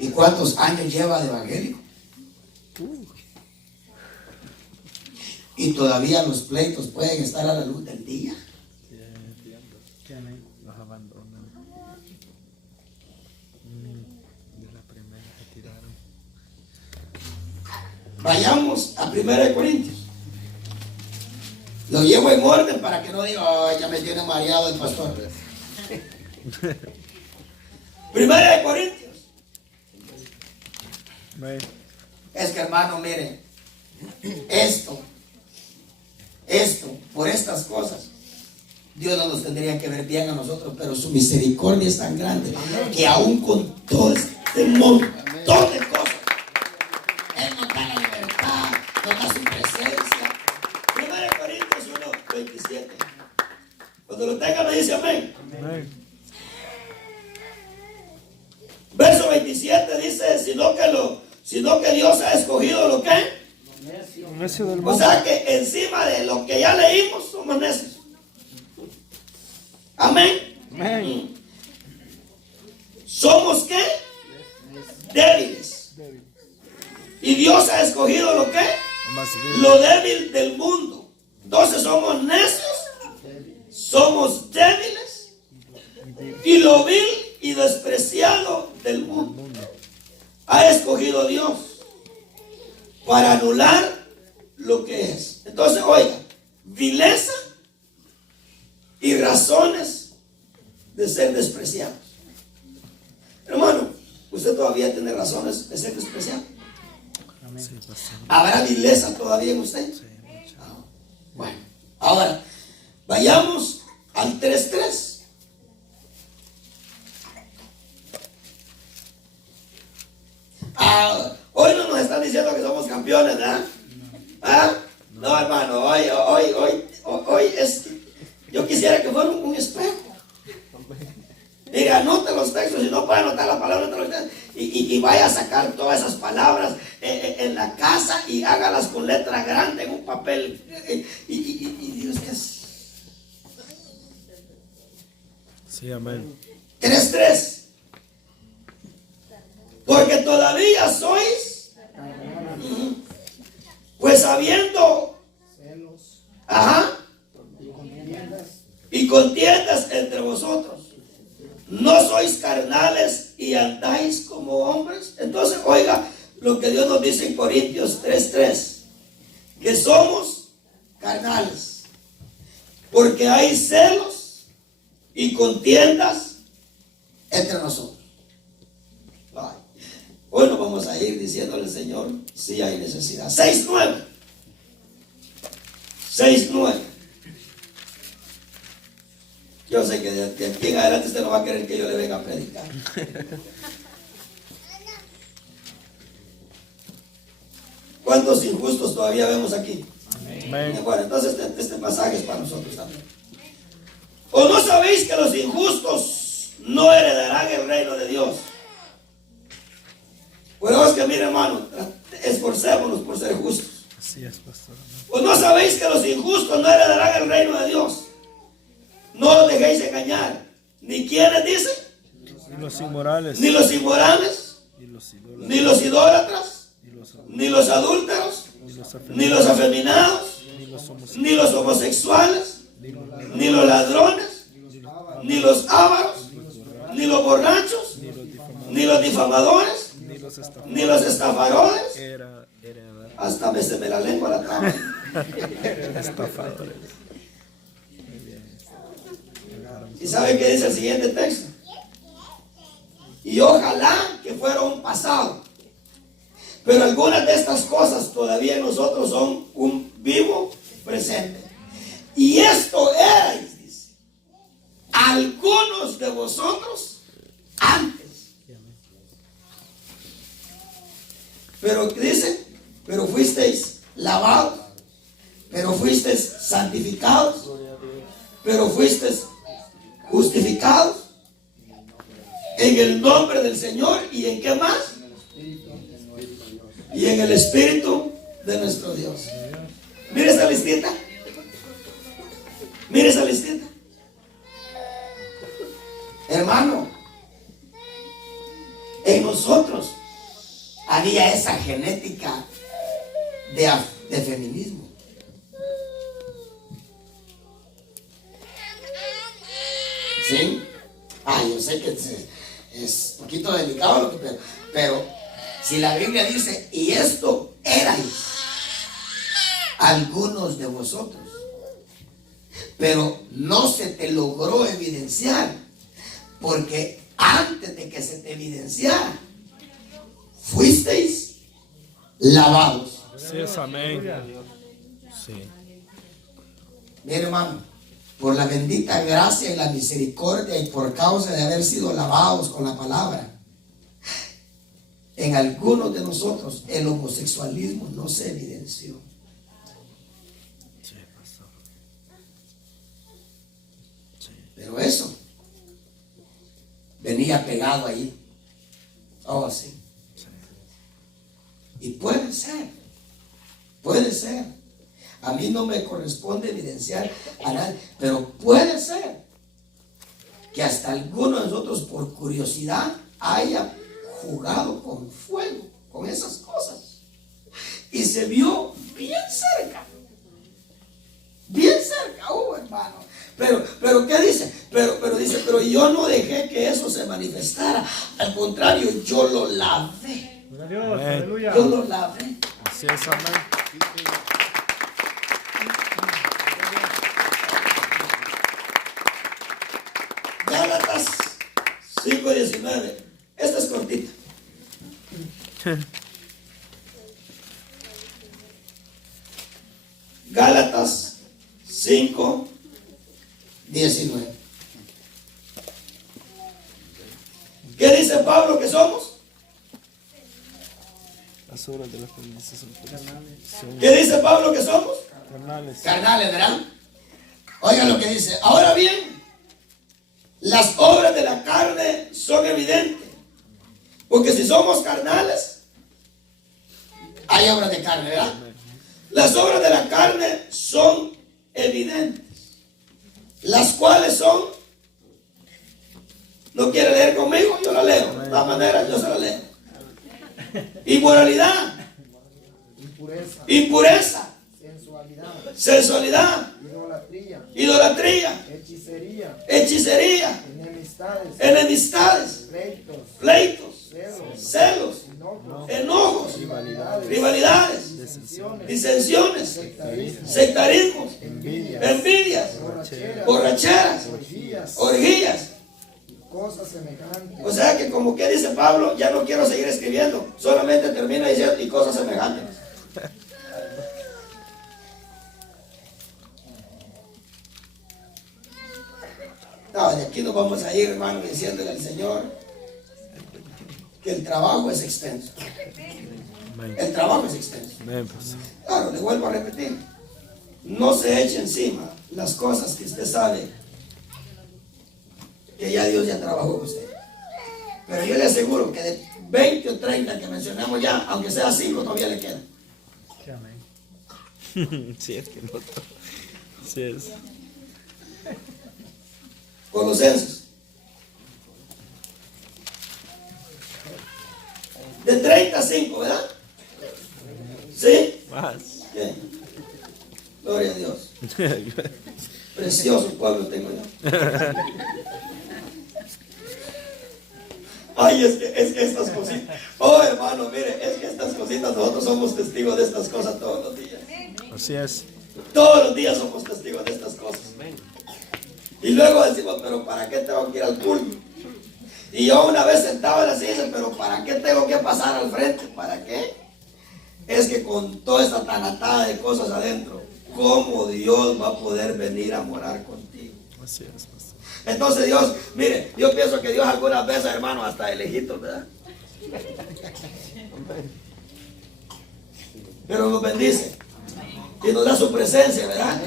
¿Y cuántos años lleva de evangélico? Y todavía los pleitos pueden estar a la luz del día. Los abandonan. De la primera que tiraron. Vayamos a 1 Corintios. Lo llevo en orden para que no diga: oh, ya me tiene mareado el pastor. 1 Corintios. Amén. Es que, hermano, miren, esto, por estas cosas, Dios no nos tendría que ver bien a nosotros, pero su misericordia es tan grande que aún con todo este montón de cosas, Él nos da la libertad, nos da su presencia. 1 Corintios 1:27. Cuando lo tenga me dice amén. Amén. Verso 27 dice: sino que Dios ha escogido lo que. Necio del O mundo. sea que encima de lo que ya leímos somos necios. Amén. Amén. ¿Somos qué? Débiles. Y Dios ha escogido lo que. Más bien. Lo débil del mundo. Entonces somos necios, somos débiles y lo vil y despreciado del mundo. Ha escogido Dios para anular lo que es. Entonces, oiga, vileza y razones de ser despreciados. Hermano, usted todavía tiene razones de ser despreciado. ¿Habrá vileza todavía en usted? No. Bueno, ahora vayamos al 3:3. Hoy no nos están diciendo que somos campeones, ¿verdad? ¿Ah? No, hermano, hoy es. Yo quisiera que fuera un espejo. Diga, anote los textos, si no puede anotar la palabra, y vaya a sacar todas esas palabras en la casa y hágalas con letra grande en un papel. Y usted. Sí, amén. 3:3. Porque todavía sois, pues habiendo Celos y contiendas entre vosotros, no sois carnales y andáis como hombres. Entonces, oiga lo que Dios nos dice en Corintios 3:3, que somos carnales, porque hay celos y contiendas entre nosotros. vamos a ir diciéndole al Señor si hay necesidad. 6:9. 6:9. Yo sé que de aquí en adelante usted no va a querer que yo le venga a predicar. ¿Cuántos injustos todavía vemos aquí? Amén. Bueno, entonces este pasaje es para nosotros también. ¿O no sabéis que los injustos no heredarán el reino de Dios? Bueno, es que mire, hermano, esforcémonos por ser justos. Así es, pastor. ¿O no sabéis que los injustos no heredarán el reino de Dios? No os dejéis engañar. ¿Ni quienes dicen? Y los inmorales. Ni los inmorales, Y los idólatras. ni los idólatras, Y los, ni los adúlteros, y los ni los afeminados, Ni los homosexuales. ni los homosexuales, Ni los ni los ladrones, ni los ávaros, ni los borrachos, ni los difamadores, Ni los ni los estafadores. heredar. Hasta me se me la lengua la traba. Estafadores. ¿Y sabe qué dice el siguiente texto? Y ojalá que fuera un pasado. Pero algunas de estas cosas todavía en nosotros son un vivo presente. Y esto erais, dice, algunos de vosotros antes. Pero dice, pero fuisteis lavados, pero fuisteis santificados, pero fuisteis justificados en el nombre del Señor. ¿Y en qué más? Y en el Espíritu de nuestro Dios. Mire esa listita. Mire esa listita. Hermano, en nosotros había esa genética de feminismo. ¿Sí? Yo sé que es un poquito delicado, pero si la Biblia dice, y esto erais algunos de vosotros, pero no se te logró evidenciar, porque antes de que se te evidenciara, fuisteis lavados. Así es, amén. Sí. Mire, hermano, por la bendita gracia y la misericordia y por causa de haber sido lavados con la palabra, en algunos de nosotros el homosexualismo no se evidenció. Sí, pastor. Sí. Pero eso venía pegado ahí. Oh, sí. Y puede ser. A mí no me corresponde evidenciar a nadie, pero puede ser que hasta alguno de nosotros por curiosidad haya jugado con fuego, con esas cosas, y se vio bien cerca, hermano. Pero ¿qué dice? Pero dice, pero yo no dejé que eso se manifestara, al contrario, yo lo lavé. Gloria a Dios, Amén. aleluya. Yo lo lavé. Así es, amén. Gálatas 5:19. Esta es cortita. Gálatas 5:19. ¿Qué dice Pablo que somos? Las obras de la justicia son ¿Qué dice Pablo que somos? carnales. Carnales, ¿verdad? Oigan lo que dice. Ahora bien, las obras de la carne son evidentes. Porque si somos carnales, hay obras de carne, ¿verdad? Las obras de la carne son evidentes. Las cuales son, ¿no quiere leer conmigo? Yo la leo. De todas maneras, yo se la leo. Inmoralidad, impureza, impureza, sensualidad, sensualidad, idolatría, hechicería, enemistades, enemistades, pleitos, pleitos, celos, celos, enojos, enojos, rivalidades, rivalidades, disensiones, sectarismos, envidias, borracheras, borracheras, orgías, orgías, cosas semejantes. O sea que como que dice Pablo, ya no quiero seguir escribiendo, solamente termina diciendo y cosas semejantes. No, de aquí nos vamos a ir, hermano, diciéndole al Señor que el trabajo es extenso. El trabajo es extenso. Amén, pastor. Claro, le vuelvo a repetir. No se eche encima las cosas que usted sabe que ya Dios ya trabajó con usted. Pero yo le aseguro que de 20 o 30 que mencionamos ya, aunque sea 5, todavía le quedan. Amén. Sí, es que no. Sí es. Colosenses. De 30 a 5, ¿verdad? ¿Sí? Más. Bien. Gloria a Dios. Precioso pueblo tengo yo. Ay, es que estas cositas. Oh, hermano, mire, es que estas cositas, nosotros somos testigos de estas cosas todos los días. Así es. Todos los días somos testigos de estas cosas. Y luego decimos, pero ¿para qué tengo que ir al culto? Y yo una vez sentado en la silla, pero ¿para qué tengo que pasar al frente? ¿Para qué? Es que con toda esta tanatada de cosas adentro, ¿cómo Dios va a poder venir a morar contigo? Así es, pastor. Entonces Dios, mire, yo pienso que Dios algunas veces, hermano, hasta de lejitos, ¿verdad? Pero nos bendice y nos da su presencia, ¿verdad?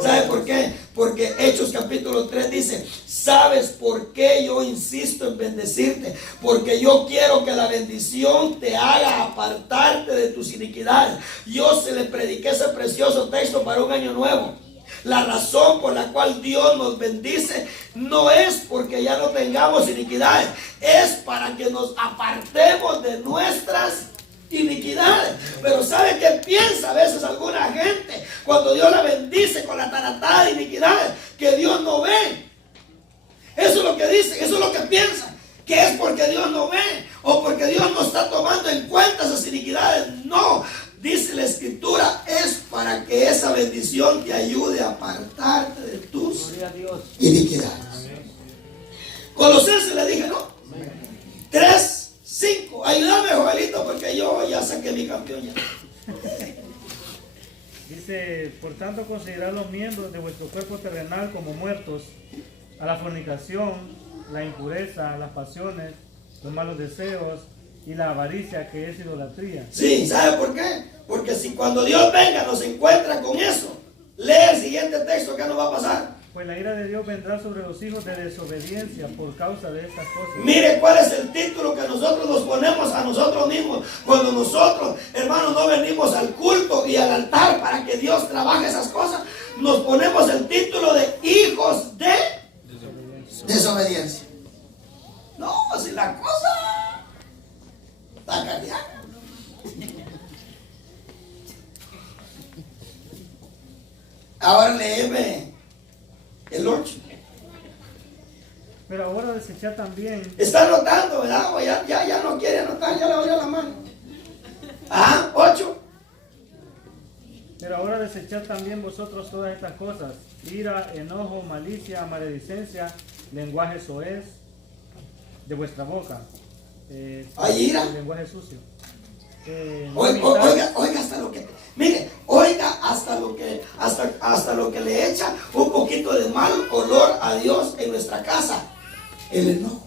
¿Sabe por qué? Porque Hechos capítulo 3 dice, ¿sabes por qué yo insisto en bendecirte? Porque yo quiero que la bendición te haga apartarte de tus iniquidades. Yo se le prediqué ese precioso texto para un año nuevo. La razón por la cual Dios nos bendice no es porque ya no tengamos iniquidades, es para que nos apartemos de nuestras iniquidades. Pero ¿sabe qué piensa a veces alguna gente cuando Dios la bendice con la taratada de iniquidades? Que Dios no ve. Eso es lo que dicen, eso es lo que piensan, que es porque Dios no ve o porque Dios no está tomando en cuenta esas iniquidades. No, dice la Escritura, es para que esa bendición te ayude a apartarte de tus iniquidades. Colosenses le dije, ¿no? 3, 5. Ayúdame, Joelito, porque yo ya saqué mi campeón ya. Dice, por tanto, considerad los miembros de vuestro cuerpo terrenal como muertos a la fornicación, la impureza, las pasiones, los malos deseos y la avaricia, que es idolatría. Sí, ¿sabe por qué? Porque si cuando Dios venga nos encuentra con eso, lee el siguiente texto, ¿qué nos va a pasar? Pues la ira de Dios vendrá sobre los hijos de desobediencia por causa de estas cosas. Mire cuál es el título que nosotros nos ponemos a nosotros mismos cuando nosotros, hermanos, no venimos al culto y al altar para que Dios trabaje esas cosas. Nos ponemos el título de hijos de desobediencia. No, si la cosa está cardíaca. Ahora léeme el 8. Pero ahora desechar también, Está anotando, ¿verdad? O ya no quiere anotar, ya le abrió la mano. Ah, 8. pero ahora desechar también vosotros todas estas cosas: ira, enojo, malicia, maledicencia, lenguaje soez de vuestra boca. ¿Hay ira? El lenguaje sucio. Oiga hasta lo que, mire, oiga hasta lo que le echa un poquito de mal olor a Dios en nuestra casa, el enojo.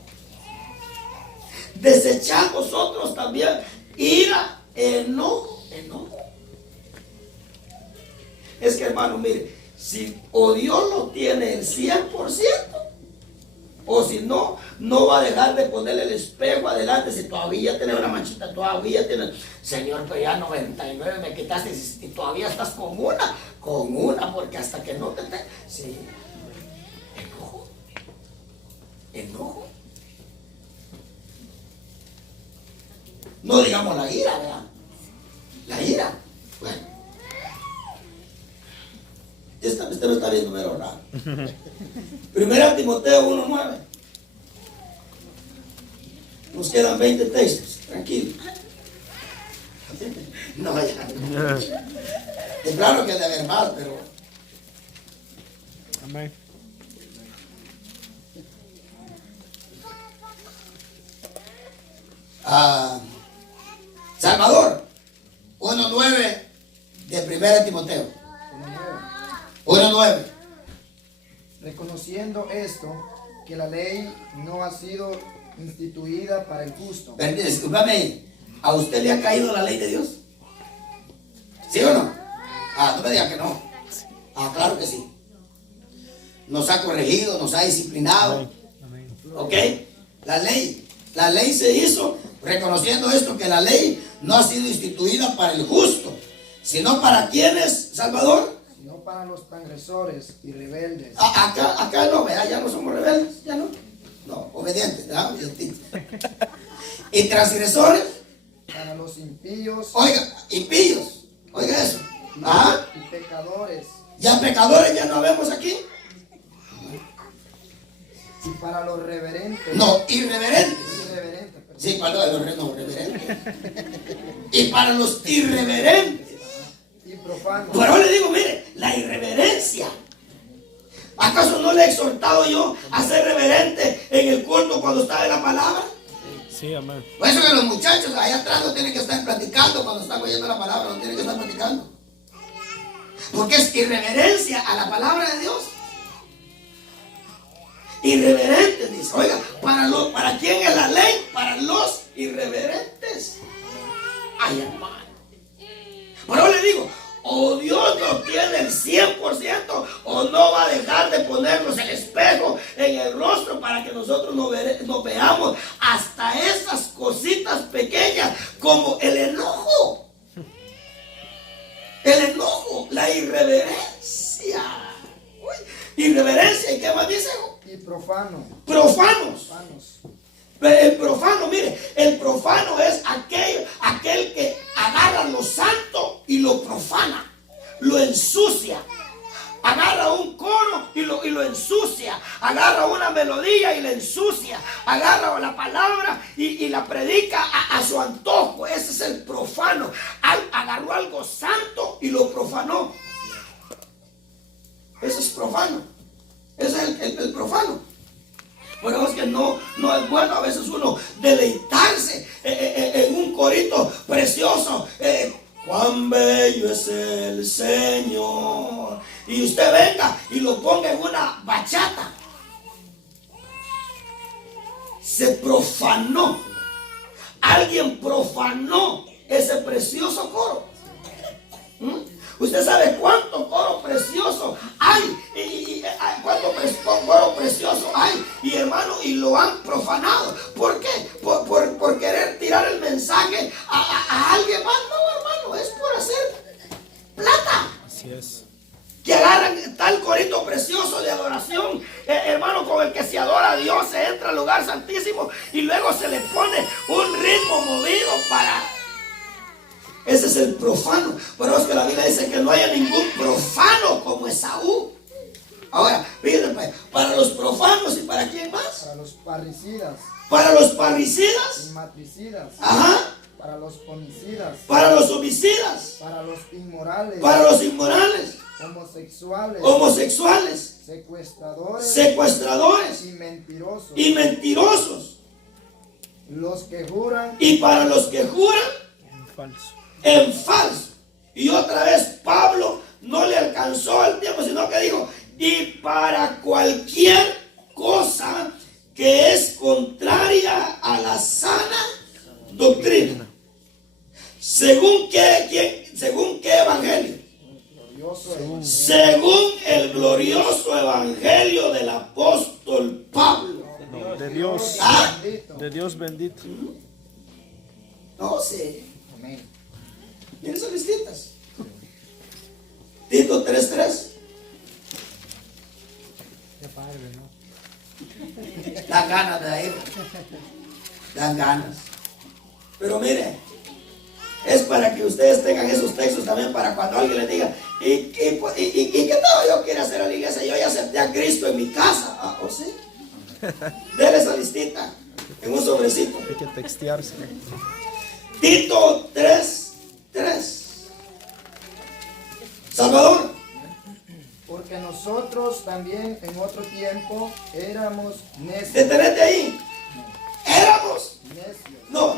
Desechad vosotros también ira, enojo. Es que, hermano, mire, si o Dios lo tiene el 100%, o si no, no va a dejar de ponerle el espejo adelante. Si todavía tiene una manchita, todavía tiene, Señor, pero ya 99 me quitaste y todavía estás con una, porque hasta que no te... Sí, enojo. No digamos la ira, ¿verdad? La ira. Bueno. Usted no está viendo mero raro. Primera Timoteo 1:9. Nos quedan 20 textos. Tranquilo. No, ya no. Es claro que debe haber más, pero Amén. Salvador, 1:9 de 1 Timoteo. 1:9. Reconociendo esto, que la ley no ha sido instituida para el justo. Discúlpame, ¿a usted le ha caído la ley de Dios? ¿Sí o no? No me diga que no. Claro que sí. Nos ha corregido, nos ha disciplinado. ¿Ok? La ley se hizo reconociendo esto, que la ley no ha sido instituida para el justo, sino para quienes, Salvador. Sino para los transgresores y rebeldes. Acá no, ¿verdad? Ya no somos rebeldes, ya no. No, obedientes, ¿verdad? Y transgresores. Para los impíos. Oiga, impíos. Oiga eso. Y pecadores. Ya pecadores ya no vemos aquí. Y para los reverentes. No, irreverentes. Irreverentes, perdón. Sí, para los reverentes. Y para los irreverentes. Y profanos. Pero le digo, mire, la irreverencia. ¿Acaso no le he exhortado yo a ser reverente en el culto cuando está en la palabra? Sí, amén. Por eso que los muchachos allá atrás no tienen que estar platicando cuando están oyendo la palabra, no tienen que estar platicando. Porque es irreverencia a la palabra de Dios. Irreverentes, dice. Oiga, ¿para quién es la ley? Para los irreverentes. Ay, hermano. Pero le digo, o Dios nos tiene el 100%, o no va a dejar de ponernos el espejo en el rostro para que nosotros nos veamos hasta esas cositas pequeñas como el enojo. El enojo, la irreverencia. Uy, irreverencia, ¿y qué más dice? Y profanos. Profanos. El profano, mire, el profano es aquel que agarra lo santo y lo profana, lo ensucia. Agarra un coro y lo ensucia. Agarra una melodía y la ensucia. Agarra la palabra y la predica a su antojo. Ese es el profano. Agarró algo santo y lo profanó. Ese es profano. Ese es el profano. Bueno, es que no es bueno a veces uno deleitarse en un corito precioso. Cuán bello es el Señor. Y usted venga y lo ponga en una bachata. Se profanó. Alguien profanó ese precioso coro. Usted sabe cuánto coro precioso hay, cuánto coro precioso hay, y hermano, y lo han profanado. ¿Por qué? Por querer tirar el mensaje a alguien más. No, hermano, es por hacer plata. Así es. Que agarran tal corito precioso de adoración, hermano, con el que se adora a Dios, se entra al lugar santísimo y luego se le pone un ritmo movido para... Ese es el profano. Pero es que la Biblia dice que no haya ningún profano como Esaú. Ahora, fíjense, pues, para los profanos y para quién más. Para los parricidas. Para los parricidas. Y matricidas. Ajá. Para los homicidas. Para los homicidas. Para los inmorales. Para los inmorales. Homosexuales. Homosexuales. Secuestradores. Secuestradores. Y mentirosos. Y mentirosos. Los que juran. Y para los que juran Falso. en falso. Y otra vez Pablo no le alcanzó el tiempo, sino que dijo, y para cualquier cosa que es contraria a la sana doctrina. ¿Según qué evangelio? Según el glorioso evangelio del apóstol Pablo. No, de Dios. Ah, De Dios bendito. no sé. Amén. Miren esas listitas. Tito 3:3. Dan ganas de ir. Dan ganas. Pero mire, es para que ustedes tengan esos textos también para cuando alguien les diga, ¿y qué tal yo quiero hacer a la iglesia? Yo ya acepté a Cristo en mi casa. ¿O sí? Dele esa listita en un sobrecito. Hay que textearse. Tito 3:3. Salvador. Porque nosotros también en otro tiempo éramos necios. Detenete ahí. Éramos. Necios. No.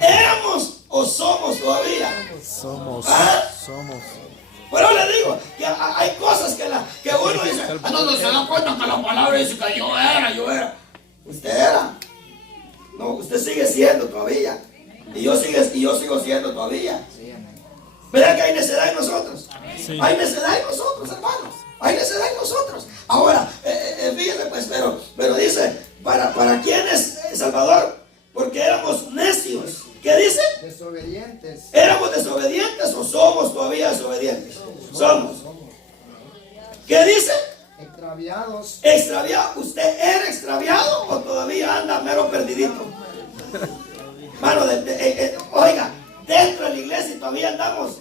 Éramos o somos todavía. Somos. ¿Ah? Somos. Pero le digo que hay cosas que uno dice, no se da cuenta que la palabra dice que yo era. Usted era. No, usted sigue siendo todavía. Y yo sigo siendo todavía. ¿Verdad que hay necedad en nosotros? Sí. Hay necedad en nosotros, hermanos. Hay necedad en nosotros. Ahora, fíjense pues, pero dice, ¿para quién es Salvador? Porque éramos necios. ¿Qué dice? Desobedientes. ¿Éramos desobedientes o somos todavía desobedientes? Somos. ¿Qué dice? Extraviados. Extraviado. ¿Usted era extraviado o todavía anda mero perdidito? Mano, oiga, dentro de la iglesia todavía andamos.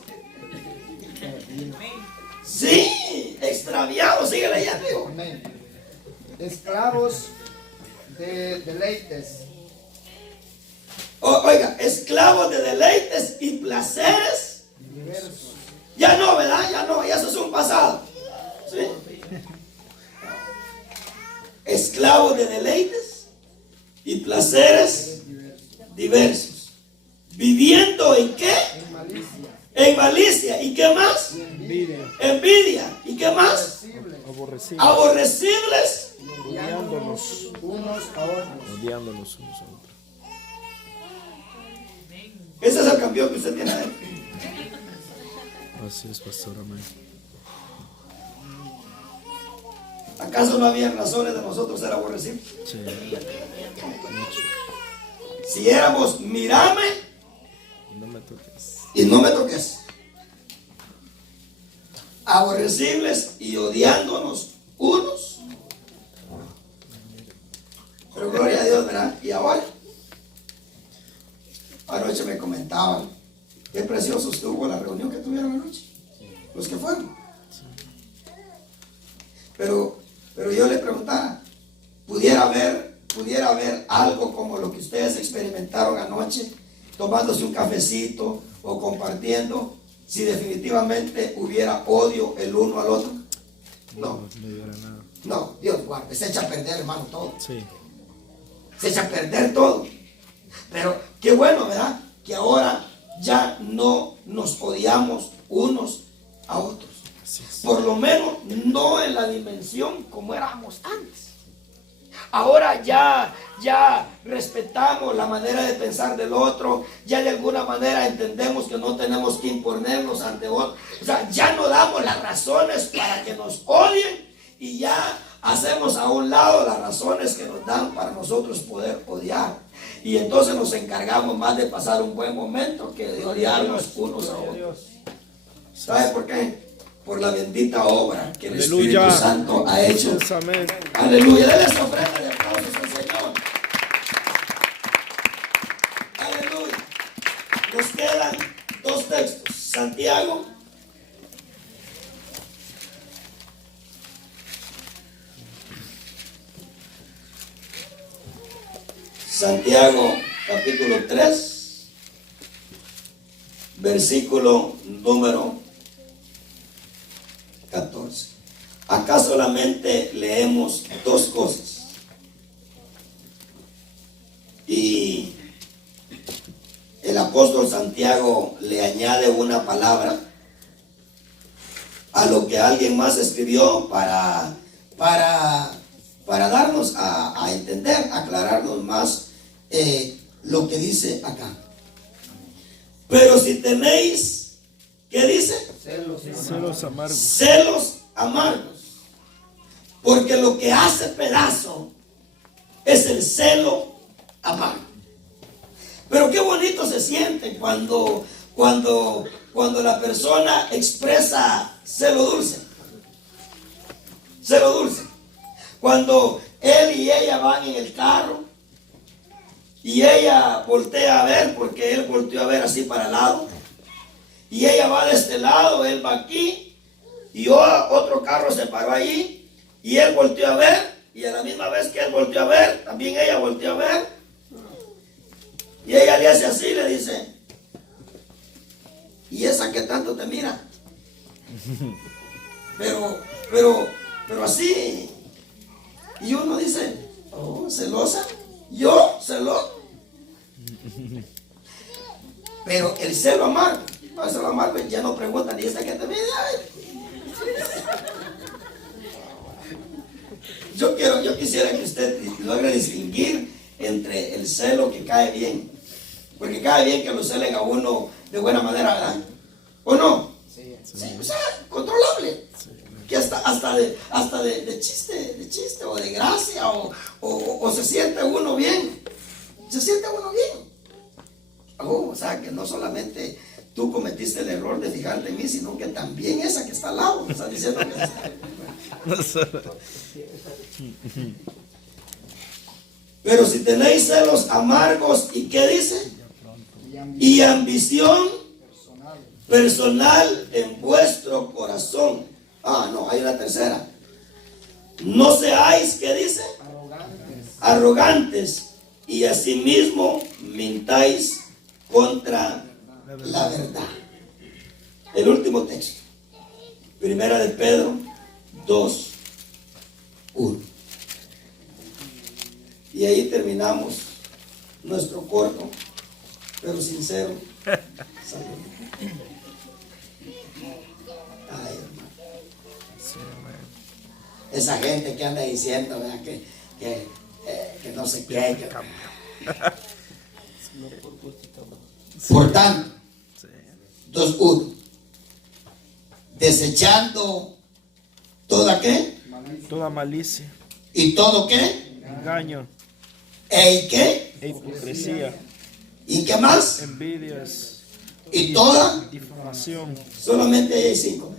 Sí, extraviados. Sigue leyendo, hijo. Amén. Esclavos de deleites. Oiga, esclavos de deleites y placeres. Diversos. Ya no, ¿verdad? Ya no, ya eso es un pasado. ¿Sí? Esclavos de deleites y placeres diversos. ¿Viviendo en qué? En malicia. En malicia. ¿Y qué más? Envidia. Envidia. ¿Y qué más? Aborrecibles. Aborrecidos. Aborrecibles. Odiándonos unos a otros. Odiándonos unos a otros. Ese es el campeón que usted tiene adentro. Así es, pastor. Amén. ¿Acaso no había razones de nosotros ser aborrecidos? Sí. Si éramos, mírame No me toques. y no me toques. Aborrecibles y odiándonos unos. Pero gloria a Dios, ¿verdad? Y ahora, anoche me comentaban qué precioso estuvo la reunión que tuvieron anoche, los que fueron. Pero yo le preguntaba, ¿pudiera haber algo como lo que ustedes experimentaron anoche, tomándose un cafecito o compartiendo, si definitivamente hubiera odio el uno al otro? No, No diera nada. no, Dios guarde, se echa a perder, hermano, todo. Sí. Se echa a perder todo. Pero qué bueno, ¿verdad? Que ahora ya no nos odiamos unos a otros. Así es. Por lo menos no en la dimensión como éramos antes. Ahora ya respetamos la manera de pensar del otro, ya de alguna manera entendemos que no tenemos que imponernos ante otro. O sea, ya no damos las razones para que nos odien y ya hacemos a un lado las razones que nos dan para nosotros poder odiar. Y entonces nos encargamos más de pasar un buen momento que de odiarnos unos a otros. ¿Sabe por qué? Por la bendita obra que el Aleluya. Espíritu Santo ha hecho. Así es, amén. Aleluya. Denle esa ofrenda de aplausos al Señor. Aleluya. Nos quedan dos textos. Santiago. Santiago capítulo 3, versículo número 14. Acá solamente leemos dos cosas. Y el apóstol Santiago le añade una palabra a lo que alguien más escribió para darnos a entender, aclararnos más lo que dice acá. Pero si tenéis, ¿qué dice? Celos amargos. Celos amargos, porque lo que hace pedazo es el celo amargo. Pero qué bonito se siente cuando la persona expresa celo dulce. Celo dulce. Cuando él y ella van en el carro y ella voltea a ver, porque él volteó a ver así para el lado, y ella va de este lado, él va aquí, y otro carro se paró ahí, y él volteó a ver, y a la misma vez que él volteó a ver, también ella volteó a ver, y ella le hace así, le dice, ¿y esa que tanto te mira? Pero así, Y uno dice, oh, celosa, yo celoso. Pero el celo amargo, no, el celo amargo ya no preguntan, ¿y esta que te mide? Yo quisiera que usted logre distinguir entre el celo que cae bien, porque cae bien que lo celen a uno de buena manera, ¿verdad? ¿O no? Sí, o sea, controlable. Que hasta de chiste o de gracia o se siente uno bien. Se siente uno bien. Oh, o sea, que no solamente tú cometiste el error de fijarte en mí, sino que también esa que está al lado me está diciendo que Pero si tenéis celos amargos, ¿y qué dice? Y ambición personal en vuestro corazón. Ah, no, hay una tercera. No seáis, ¿qué dice? Arrogantes. Y asimismo mintáis contra la verdad. El último texto. Primera de Pedro 2:1. Y ahí terminamos nuestro corto, pero sincero saludo. Ay, hermano. Esa gente que anda diciendo, ¿verdad? Que no sé qué. Por tanto, 2:1. Desechando toda qué? Toda malicia, ¿Y todo qué? engaño, ¿Y qué? e hipocresía, ¿Y qué más? envidias, ¿Y toda? difamación. Solamente hay 5.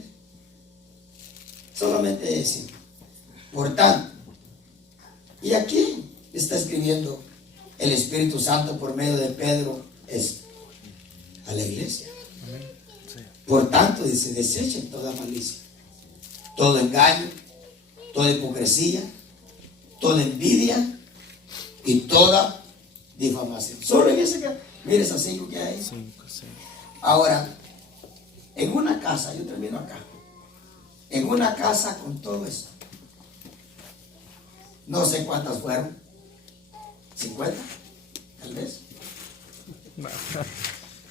Solamente hay 5. Por tanto, y aquí está escribiendo el Espíritu Santo por medio de Pedro esto a la iglesia. Por tanto, dice, desechen toda malicia, todo engaño, toda hipocresía, toda envidia y toda difamación. Solo en ese que, mire esas 5 que hay. Ahora, en una casa, yo termino acá, en una casa con todo esto, no sé cuántas fueron, 50, tal vez,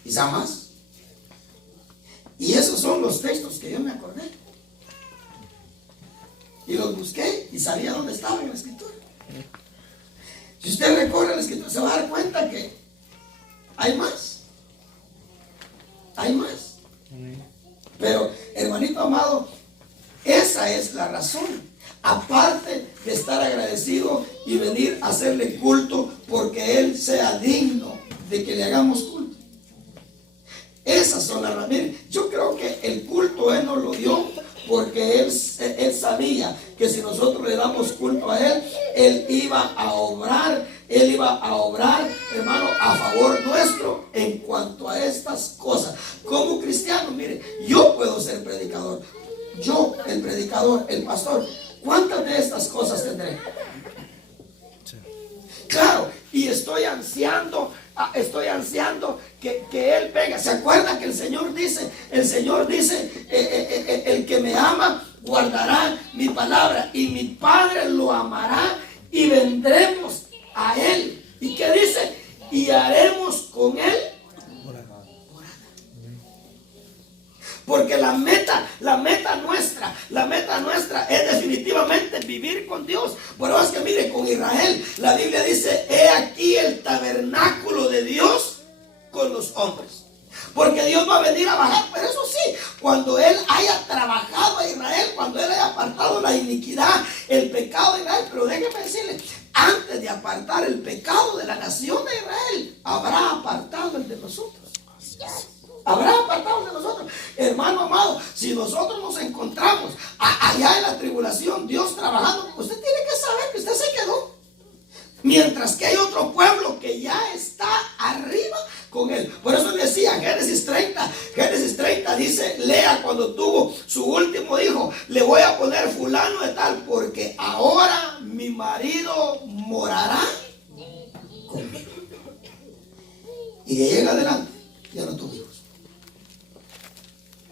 quizá más. Y esos son los textos que yo me acordé. Y los busqué y sabía dónde estaban en la escritura. Si usted recorre la escritura, se va a dar cuenta que hay más. Hay más. Pero, hermanito amado, esa es la razón. Aparte de estar agradecido y venir a hacerle culto porque Él sea digno de que le hagamos culto. Esas son las razones. Miren, yo creo que el culto Él nos lo dio porque él sabía que si nosotros le damos culto a Él iba a obrar, hermano, a favor nuestro en cuanto a estas cosas. Como cristiano, mire, yo puedo ser predicador. Yo, el predicador, el pastor, ¿cuántas de estas cosas tendré? Claro, y estoy ansiando que Él venga. ¿Se acuerdan que el Señor dice, el que me ama guardará mi palabra y mi Padre lo amará y vendremos a Él? ¿Y qué dice? Y haremos con Él morada. Porque la meta nuestra es definitivamente vivir con Dios. Por eso es que mire, con Israel, la Biblia dice, he aquí el tabernáculo de Dios con los hombres. Porque Dios va a venir a bajar, pero eso sí, cuando Él haya trabajado a Israel, cuando Él haya apartado la iniquidad, el pecado de Israel. Pero déjeme decirle, antes de apartar el pecado de la nación de Israel, habrá apartado el de nosotros. Habrá apartado de nosotros. Hermano amado, si nosotros nos encontramos allá en la tribulación, Dios trabajando, usted tiene que saber que usted se quedó. Mientras que hay otro pueblo que ya está arriba con Él. Por eso le decía, Génesis 30 dice, Lea cuando tuvo su último hijo, le voy a poner fulano de tal, porque ahora mi marido morará conmigo. Y de ahí en adelante, ya no tuvo hijos.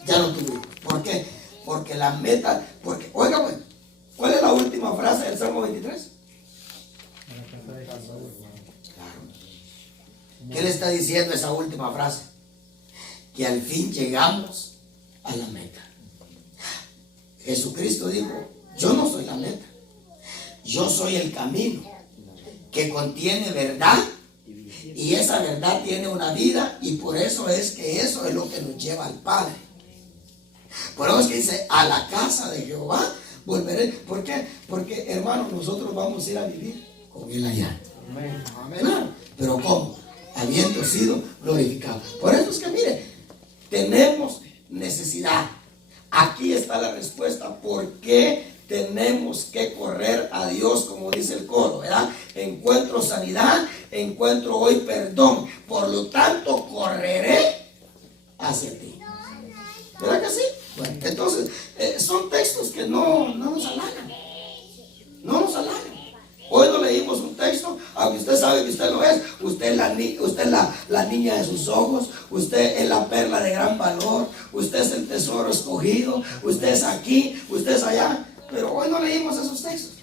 Ya no tuvo hijos. ¿Por qué? Porque la meta, oiga pues, ¿cuál es la última frase del Salmo 23? Claro. ¿Qué le está diciendo esa última frase? Que al fin llegamos a la meta. Jesucristo dijo, yo no soy la meta, yo soy el camino que contiene verdad, y esa verdad tiene una vida, y por eso es que eso es lo que nos lleva al Padre. Por eso es que dice, a la casa de Jehová volveré. ¿Por qué? Porque, hermanos, nosotros vamos a ir a vivir con Él allá. Amén. Amén. Claro, pero ¿cómo? Habiendo sido glorificado. Por eso es que, mire, tenemos necesidad. Aquí está la respuesta. ¿Por qué tenemos que correr a Dios, como dice el coro, ¿verdad? Encuentro sanidad, encuentro hoy perdón. Por lo tanto, correré hacia ti. ¿Verdad que sí? Bueno, entonces, son textos que no nos halagan. No nos halagan. Hoy no leímos un texto, aunque usted sabe que usted lo es. Usted es la niña de sus ojos. Usted es la perla de gran valor. Usted es el tesoro escogido. Usted es aquí, usted es allá. Pero hoy no leímos esos textos.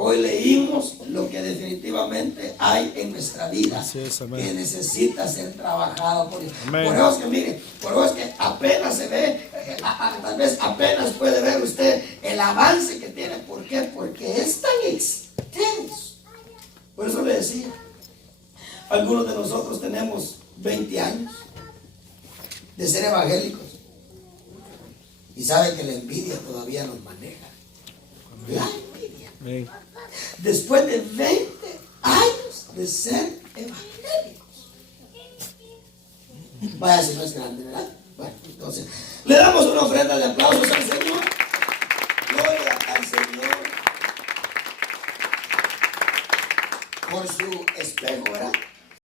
Hoy leímos lo que definitivamente hay en nuestra vida, Así es, amén. que necesita ser trabajado por Dios. Amén. Por eso es que, mire, por eso es que apenas se ve, tal vez apenas puede ver usted el avance que tiene. ¿Por qué? Porque es tan extenso. Por eso le decía, algunos de nosotros tenemos 20 años de ser evangélicos y saben que la envidia todavía nos maneja. La envidia. Amén. Después de 20 años de ser evangélicos. Vaya si no es grande, ¿verdad? Bueno, entonces, le damos una ofrenda de aplausos al Señor. Gloria al Señor. Por su espejo, ¿verdad?